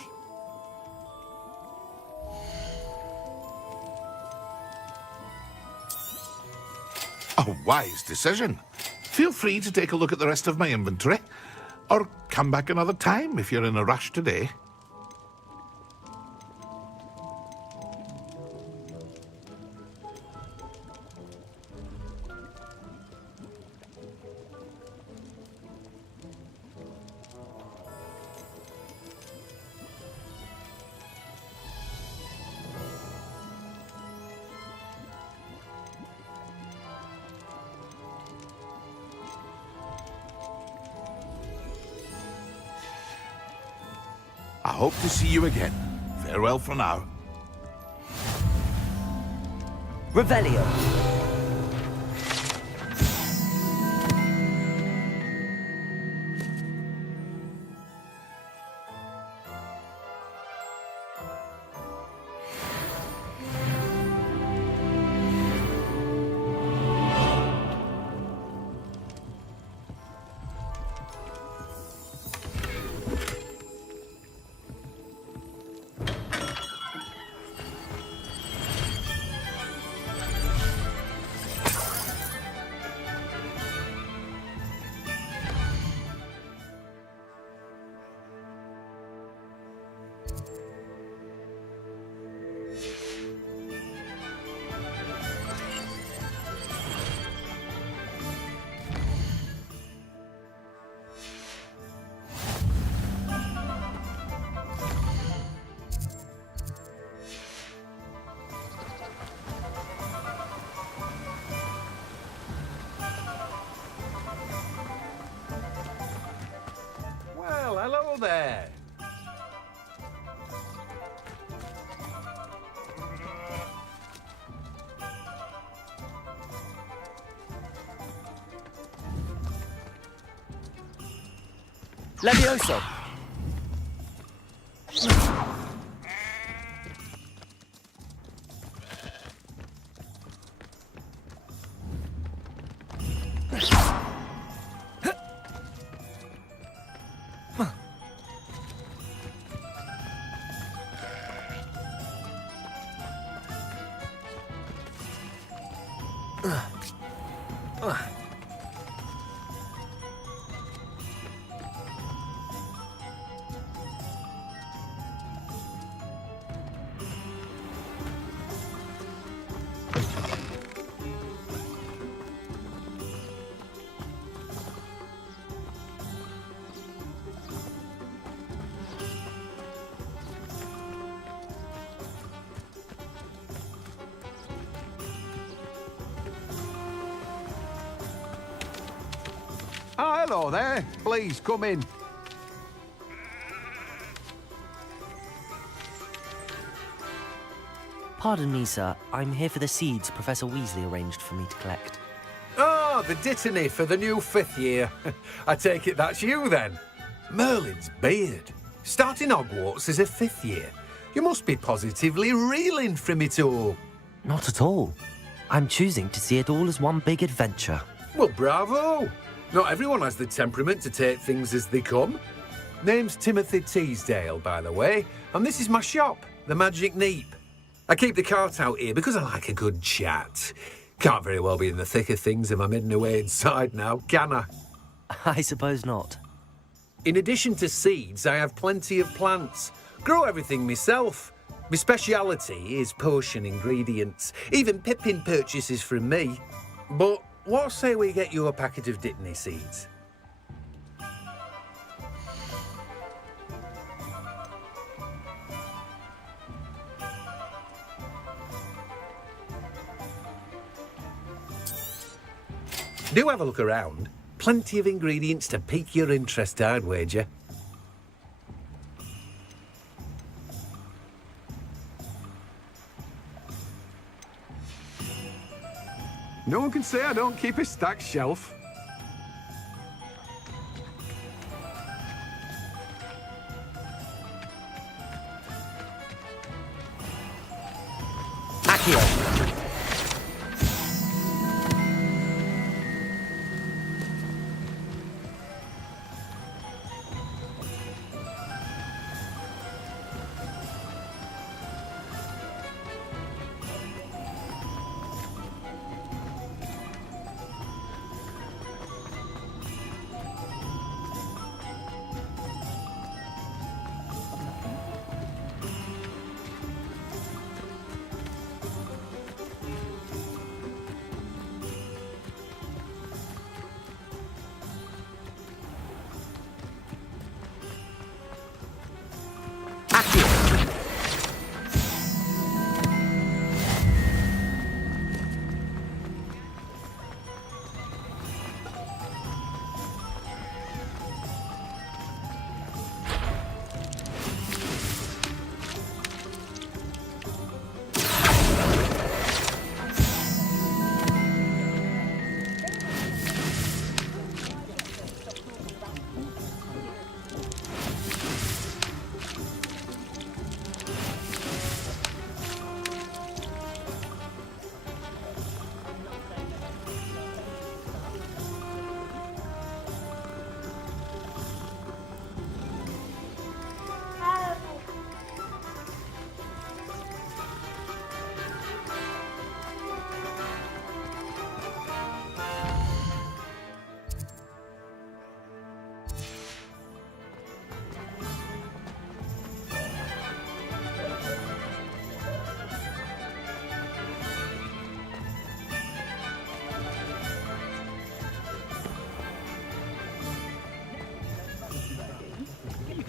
A wise decision. Feel free to take a look at the rest of my inventory, or come back another time if you're in a rush today. I hope to see you again. Farewell for now. Revelio. Well, hello there. Levioso! Ah, hello there. Please, come in. Pardon me, sir. I'm here for the seeds Professor Weasley arranged for me to collect. Oh, the dittany for the new 5th year. I take it that's you, then. Merlin's beard. Starting Hogwarts as a 5th year. You must be positively reeling from it all. Not at all. I'm choosing to see it all as one big adventure. Well, bravo. Not everyone has the temperament to take things as they come. Name's Timothy Teasdale, by the way, and this is my shop, the Magic Neep. I keep the cart out here because I like a good chat. Can't very well be in the thick of things if I'm hidden away inside now, can I? I suppose not. In addition to seeds, I have plenty of plants. Grow everything myself. My speciality is potion ingredients. Even Pippin purchases from me. But what say we get you a packet of dittany seeds? Do have a look around. Plenty of ingredients to pique your interest, I'd wager. No one can say I don't keep a stacked shelf. Accio!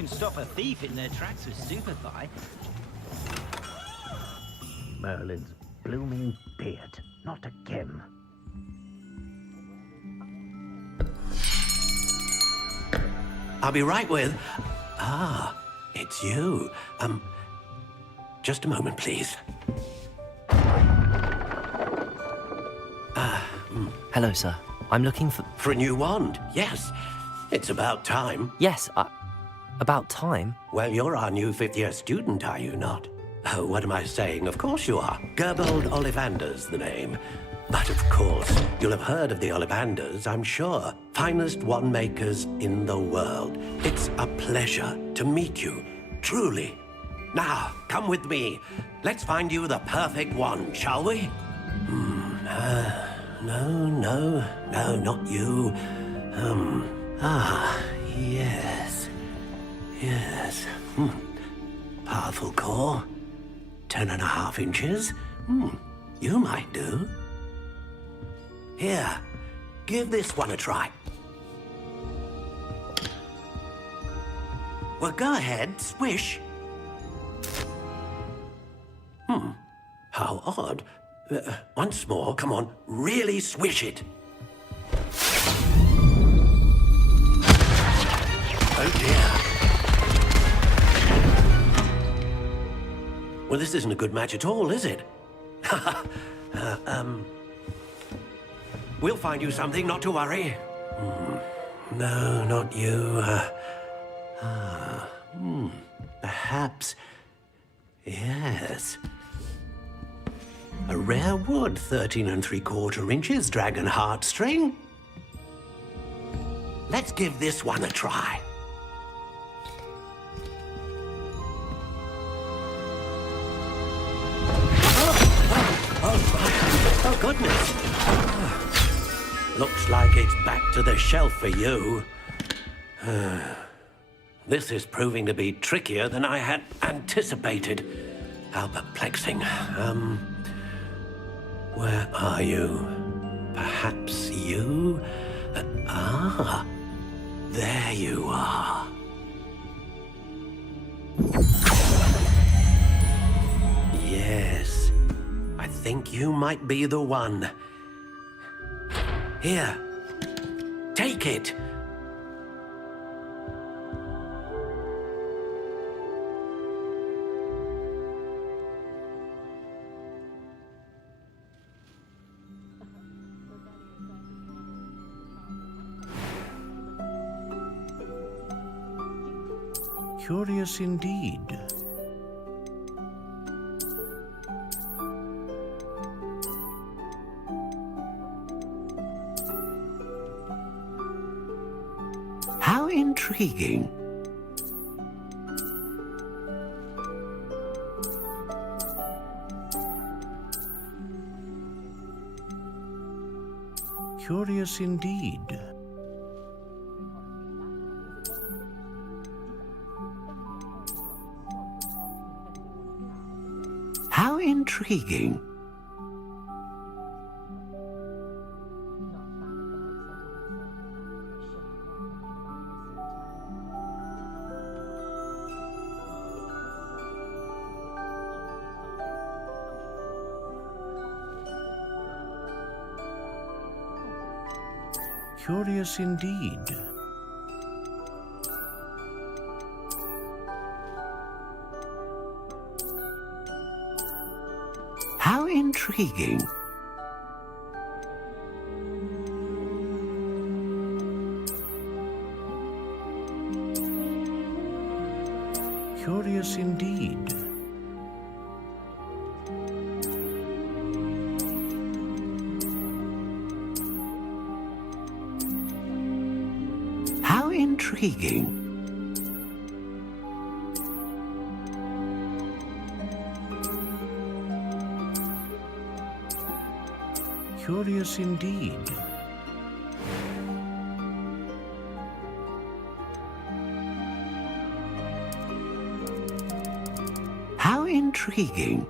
Stop a thief in their tracks with Superfly. Merlin's blooming beard. Not again. I'll be right with... Ah, it's you. Just a moment, please. Hello, sir. I'm looking for... For a new wand, yes. It's about time. Yes, about time. Well, you're our new fifth-year student, are you not? Oh, what am I saying? Of course you are. Gerbold Ollivander's the name. But of course, you'll have heard of the Ollivanders, I'm sure. Finest wand-makers in the world. It's a pleasure to meet you, truly. Now, come with me. Let's find you the perfect wand, shall we? No, not you. Yes. Powerful core. 10.5 inches. You might do. Here, give this one a try. Well, go ahead, swish. How odd. Once more, come on, really swish it. Oh dear. Well, this isn't a good match at all, is it? We'll find you something, not to worry. No, not you. Perhaps. Yes. A rare wood, 13 3/4 inches, dragon heartstring. Let's give this one a try. Oh, goodness. Looks like it's back to the shelf for you. This is proving to be trickier than I had anticipated. How perplexing. Where are you? Perhaps you? There you are. Yes, I think you might be the one. Here, take it. Curious indeed. How intriguing. Curious indeed. How intriguing. Curious indeed. How intriguing. Curious indeed. How intriguing. Curious indeed. How intriguing.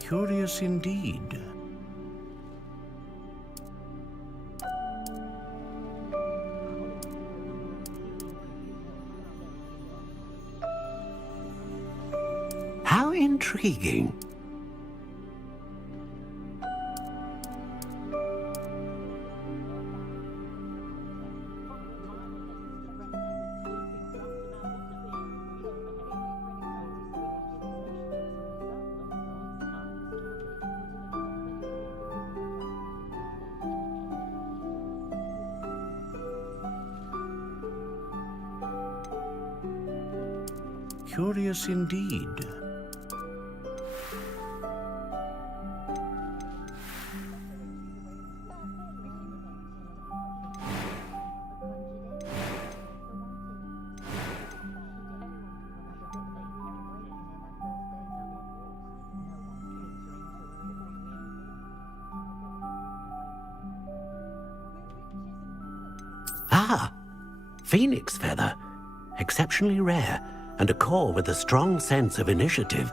Curious indeed. How intriguing. Curious indeed. Ah, phoenix feather. Exceptionally rare, and a core with a strong sense of initiative.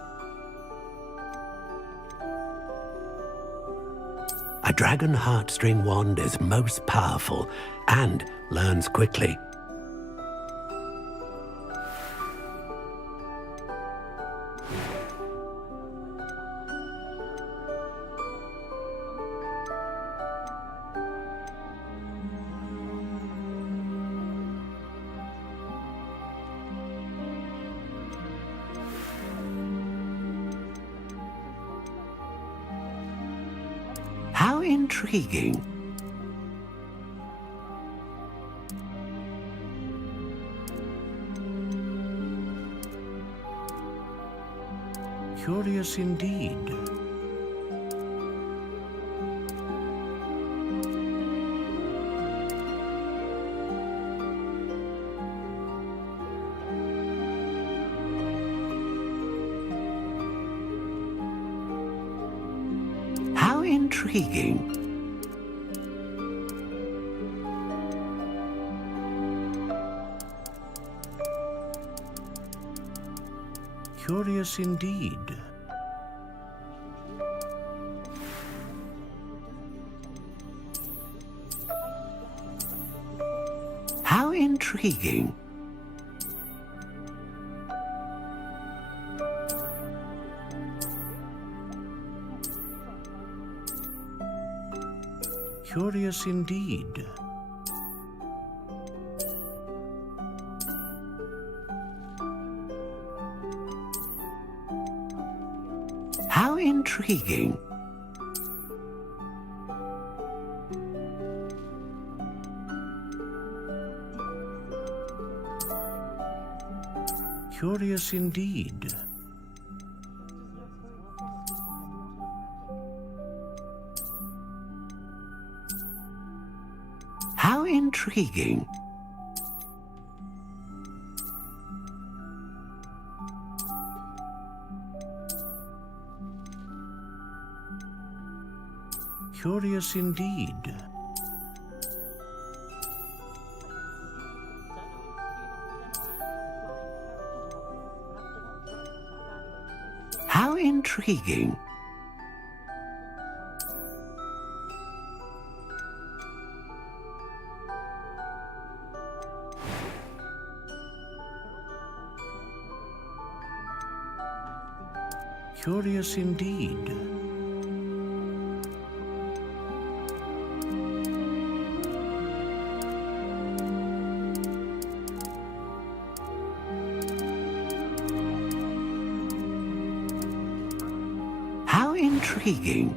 A dragon heartstring wand is most powerful and learns quickly. How intriguing. Curious indeed. How intriguing. Curious indeed. How intriguing. Curious indeed. How intriguing. Curious indeed. How intriguing. Curious indeed. How intriguing. Curious indeed. How intriguing.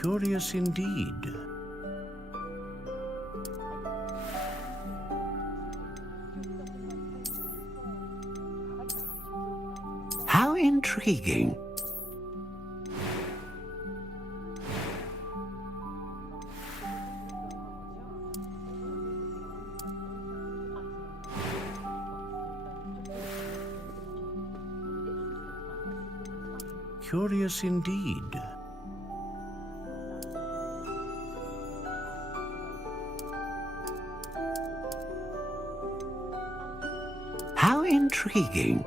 Curious indeed. How intriguing. Curious indeed. How intriguing.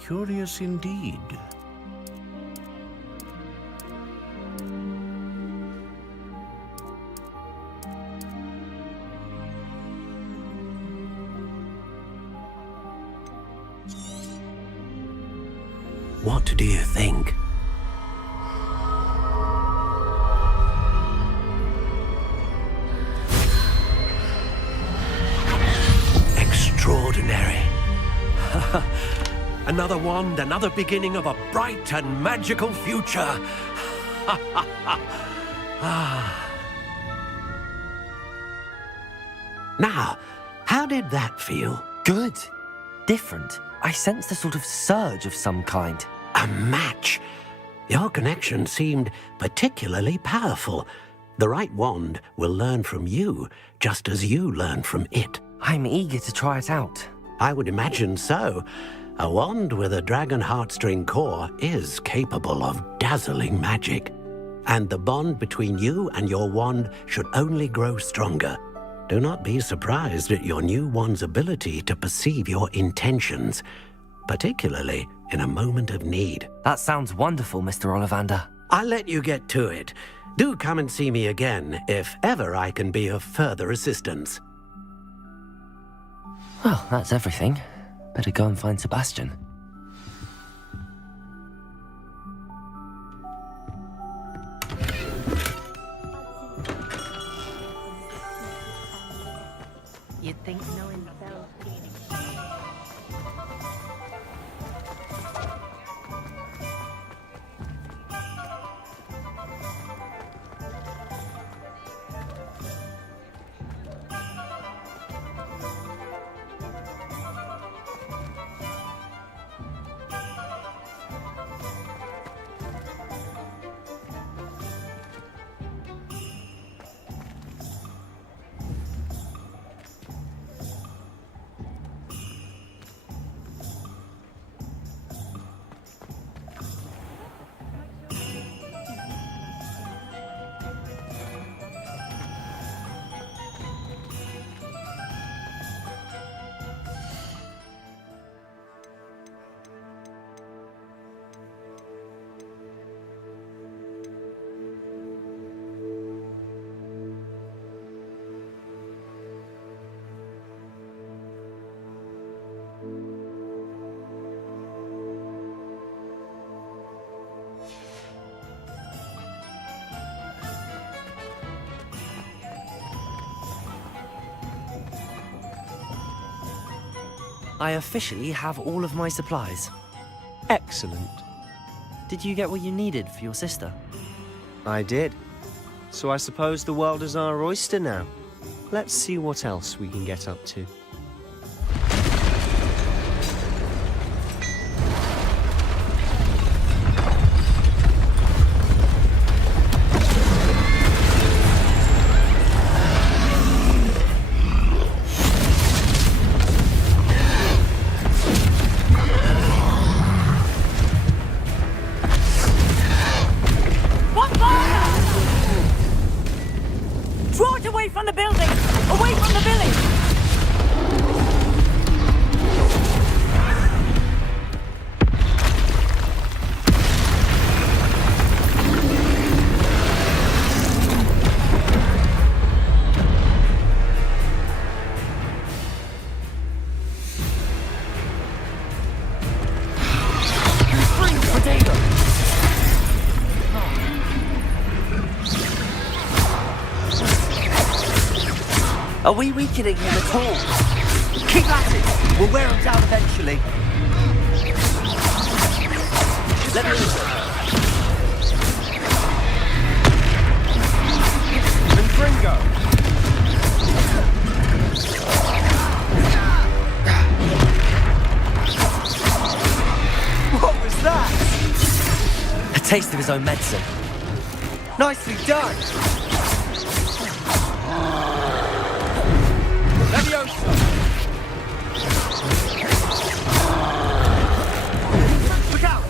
Curious indeed. What do you think? Extraordinary. Another wand, another beginning of a bright and magical future. Now, how did that feel? Good. Different. I sensed a sort of surge of some kind. A match. Your connection seemed particularly powerful. The right wand will learn from you, just as you learn from it. I'm eager to try it out. I would imagine so. A wand with a dragon heartstring core is capable of dazzling magic. And the bond between you and your wand should only grow stronger. Do not be surprised at your new wand's ability to perceive your intentions, particularly in a moment of need. That sounds wonderful, Mr. Ollivander. I'll let you get to it. Do come and see me again if ever I can be of further assistance. Well, that's everything. Better go and find Sebastian. You'd think knowing Belle Phoenix. I officially have all of my supplies. Excellent. Did you get what you needed for your sister? I did. So I suppose the world is our oyster now. Let's see what else we can get up to. Are we weakening him at all? Keep at it! We'll wear him down eventually. Let me listen. Confringo! taste of his own medicine. Nicely done! Leviosa! Look out!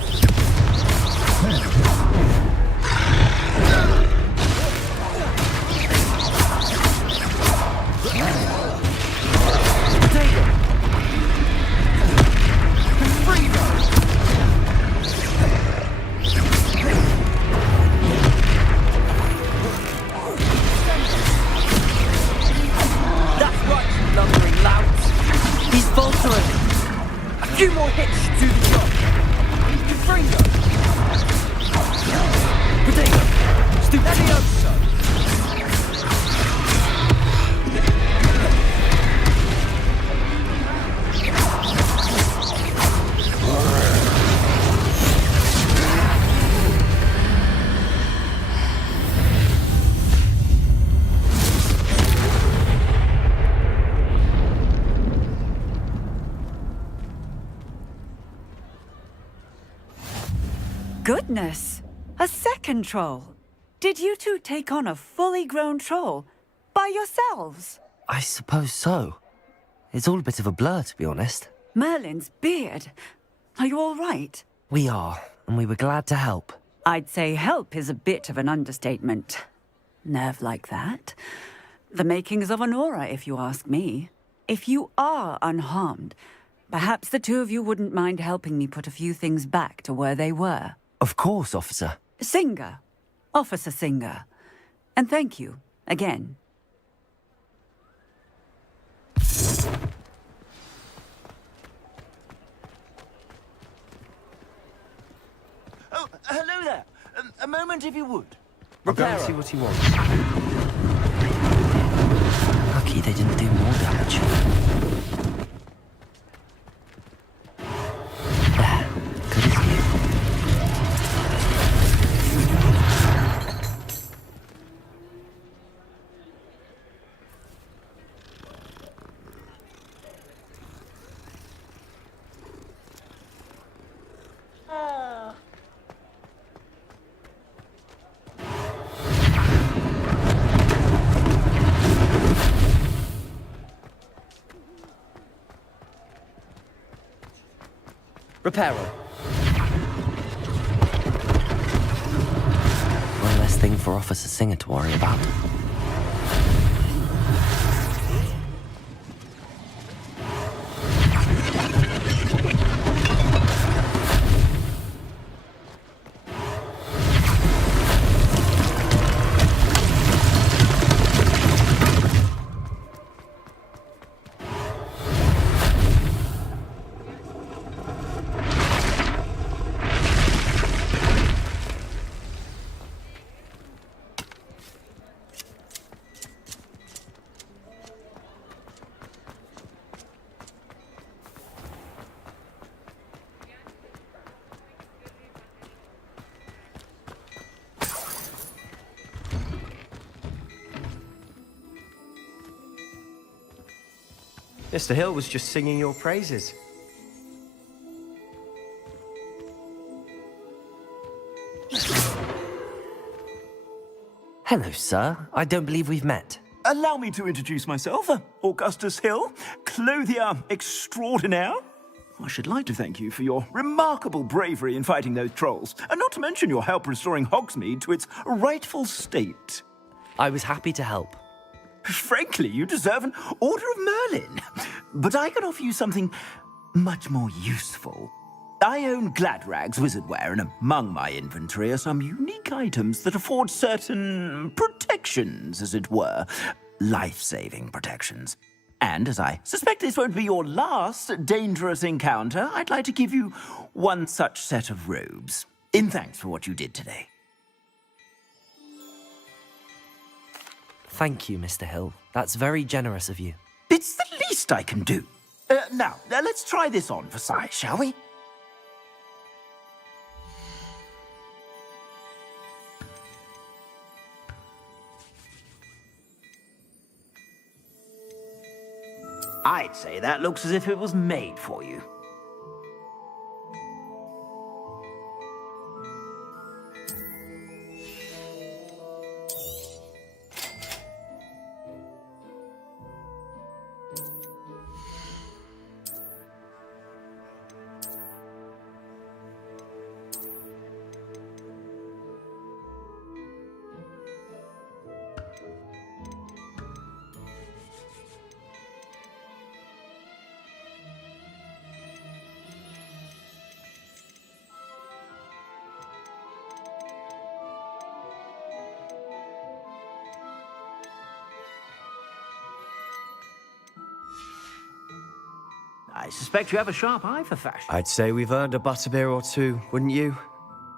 He's faltering. A few more hits to the top. Fringo. Potato. Leviosa. Goodness! A second troll. Did you two take on a fully grown troll by yourselves? I suppose so. It's all a bit of a blur, to be honest. Merlin's beard. Are you all right? We are, and we were glad to help. I'd say help is a bit of an understatement. Nerve like that. The makings of an aura, if you ask me. If you are unharmed, perhaps the two of you wouldn't mind helping me put a few things back to where they were. Of course, officer. Singer. Officer Singer. And thank you, again. Oh, hello there. A moment, if you would. I'll go and see what he wants. Lucky they didn't do more damage. There. Good as new. Reparo. One less thing for Officer Singer to worry about. Mr. Hill was just singing your praises. Hello, sir. I don't believe we've met. Allow me to introduce myself, Augustus Hill, clothier extraordinaire. I should like to thank you for your remarkable bravery in fighting those trolls, and not to mention your help restoring Hogsmeade to its rightful state. I was happy to help. Frankly, you deserve an Order of Merlin. But I can offer you something much more useful. I own Gladrag's wizardware, and among my inventory are some unique items that afford certain protections, as it were. Life-saving protections. And as I suspect this won't be your last dangerous encounter, I'd like to give you one such set of robes, in thanks for what you did today. Thank you, Mr. Hill. That's very generous of you. It's the least I can do. Now, let's try this on for size, shall we? I'd say that looks as if it was made for you. I suspect you have a sharp eye for fashion. I'd say we've earned a butterbeer or two, wouldn't you?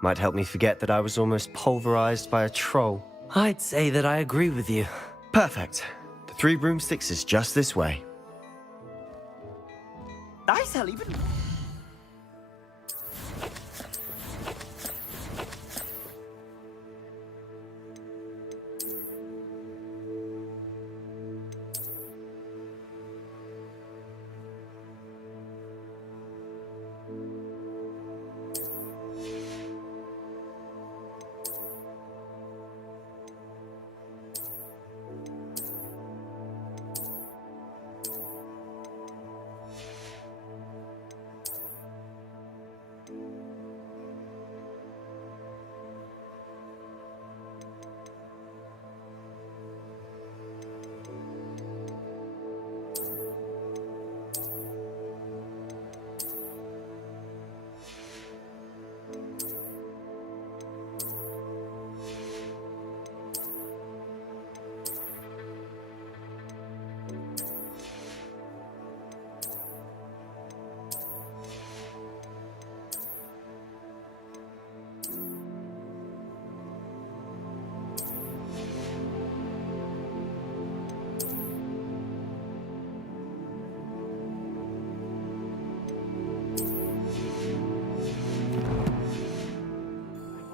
Might help me forget that I was almost pulverized by a troll. I'd say that I agree with you. Perfect. The Three Broomsticks is just this way. I shall even...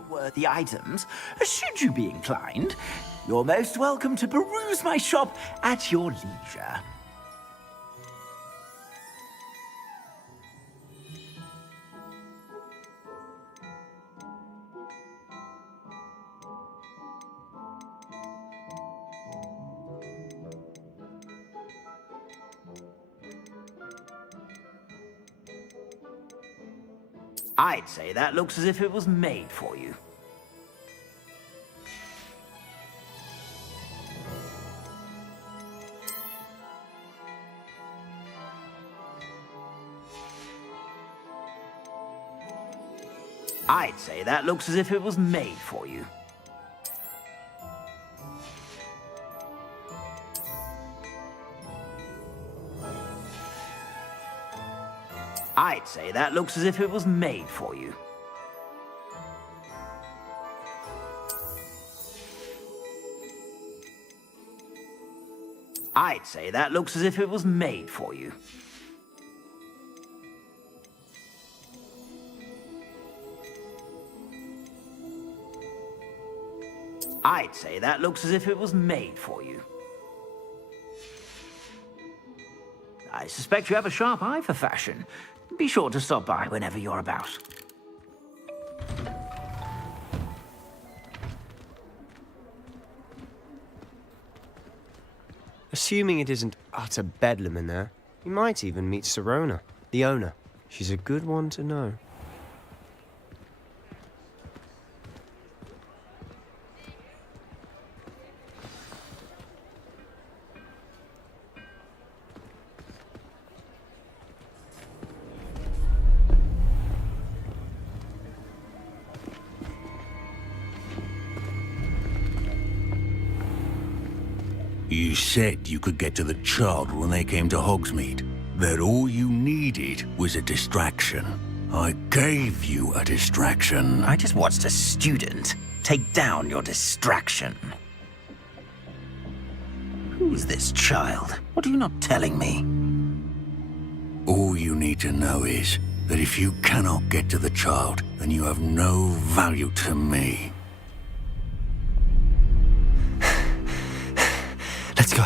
worthy items, should you be inclined. You're most welcome to peruse my shop at your leisure. I'd say that looks as if it was made for you. I'd say that looks as if it was made for you. I'd say that looks as if it was made for you. I'd say that looks as if it was made for you. I'd say that looks as if it was made for you. I suspect you have a sharp eye for fashion. Be sure to stop by whenever you're about. Assuming it isn't utter bedlam in there, you might even meet Sirona, the owner. She's a good one to know. You said you could get to the child when they came to Hogsmeade. That all you needed was a distraction. I gave you a distraction. I just watched a student take down your distraction. Who's this child? What are you not telling me? All you need to know is that if you cannot get to the child, then you have no value to me. Let's go.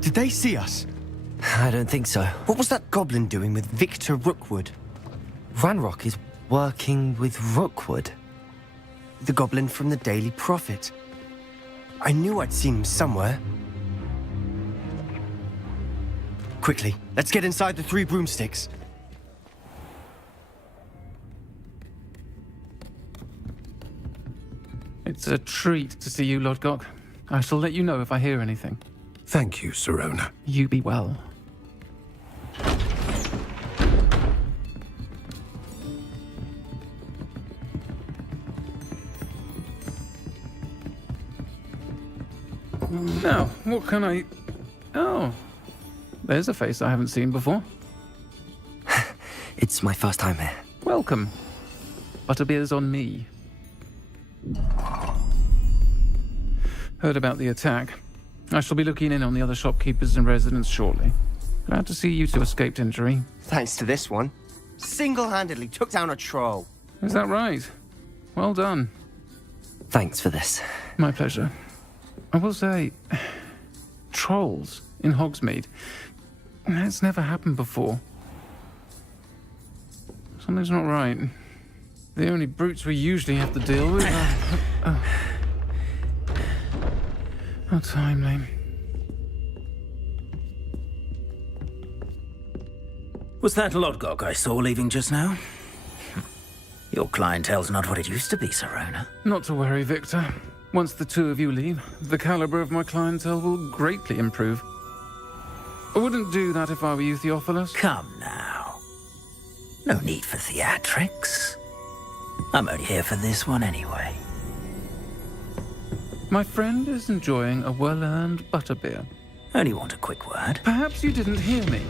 Did they see us? I don't think so. What was that goblin doing with Victor Rookwood? Ranrock is working with Rookwood. The goblin from the Daily Prophet. I knew I'd seen him somewhere. Quickly, let's get inside the Three Broomsticks. It's a treat to see you, Lodgok. I shall let you know if I hear anything. Thank you, Sirona. You be well. Now, what can I... Oh, there's a face I haven't seen before. It's my first time here. Welcome. Butterbeer's on me. Heard about the attack. I shall be looking in on the other shopkeepers and residents shortly. Glad to see you two escaped injury. Thanks to this one. Single-handedly took down a troll. Is that right? Well done. Thanks for this. My pleasure. I will say, trolls in Hogsmeade. That's never happened before. Something's not right. The only brutes we usually have to deal with are... How timely. Was that Lodgok I saw leaving just now? Your clientele's not what it used to be, Serona. Not to worry, Victor. Once the two of you leave, the caliber of my clientele will greatly improve. I wouldn't do that if I were you, Theophilus. Come now. No need for theatrics. I'm only here for this one anyway. My friend is enjoying a well-earned butterbeer. Only want a quick word. Perhaps you didn't hear me.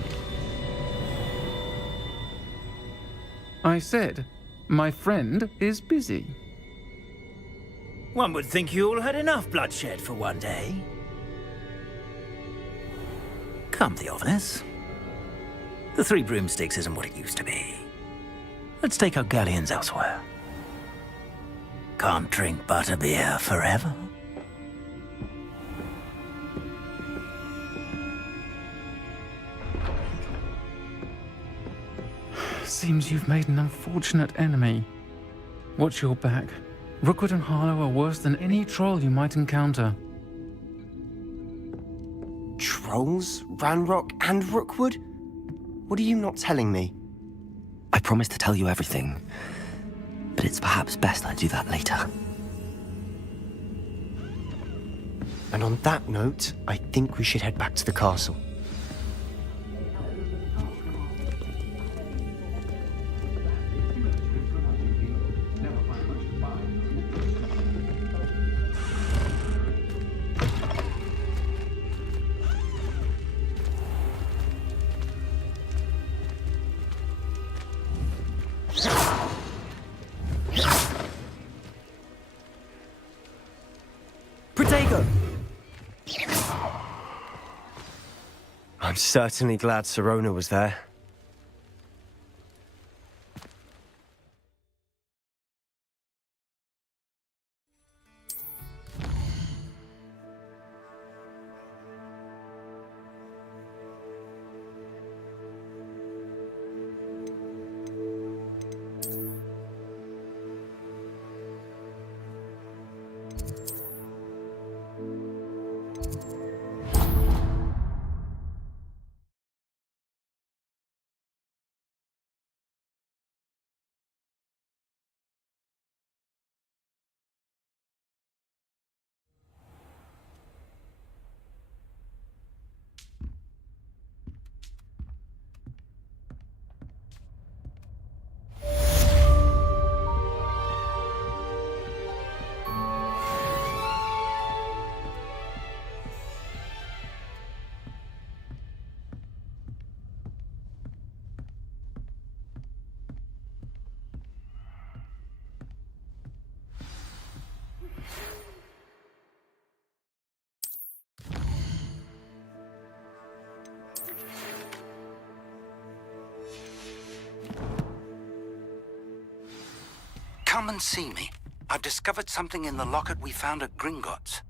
I said, my friend is busy. One would think you all had enough bloodshed for one day. Come, Theophilus. The Three Broomsticks isn't what it used to be. Let's take our galleons elsewhere. Can't drink butterbeer forever. Seems you've made an unfortunate enemy. Watch your back. Rookwood and Harlow are worse than any troll you might encounter. Trolls? Ranrock and Rookwood? What are you not telling me? I promised to tell you everything, but it's perhaps best I do that later. And on that note, I think we should head back to the castle. I'm certainly glad Serona was there. Come and see me. I've discovered something in the locket we found at Gringotts.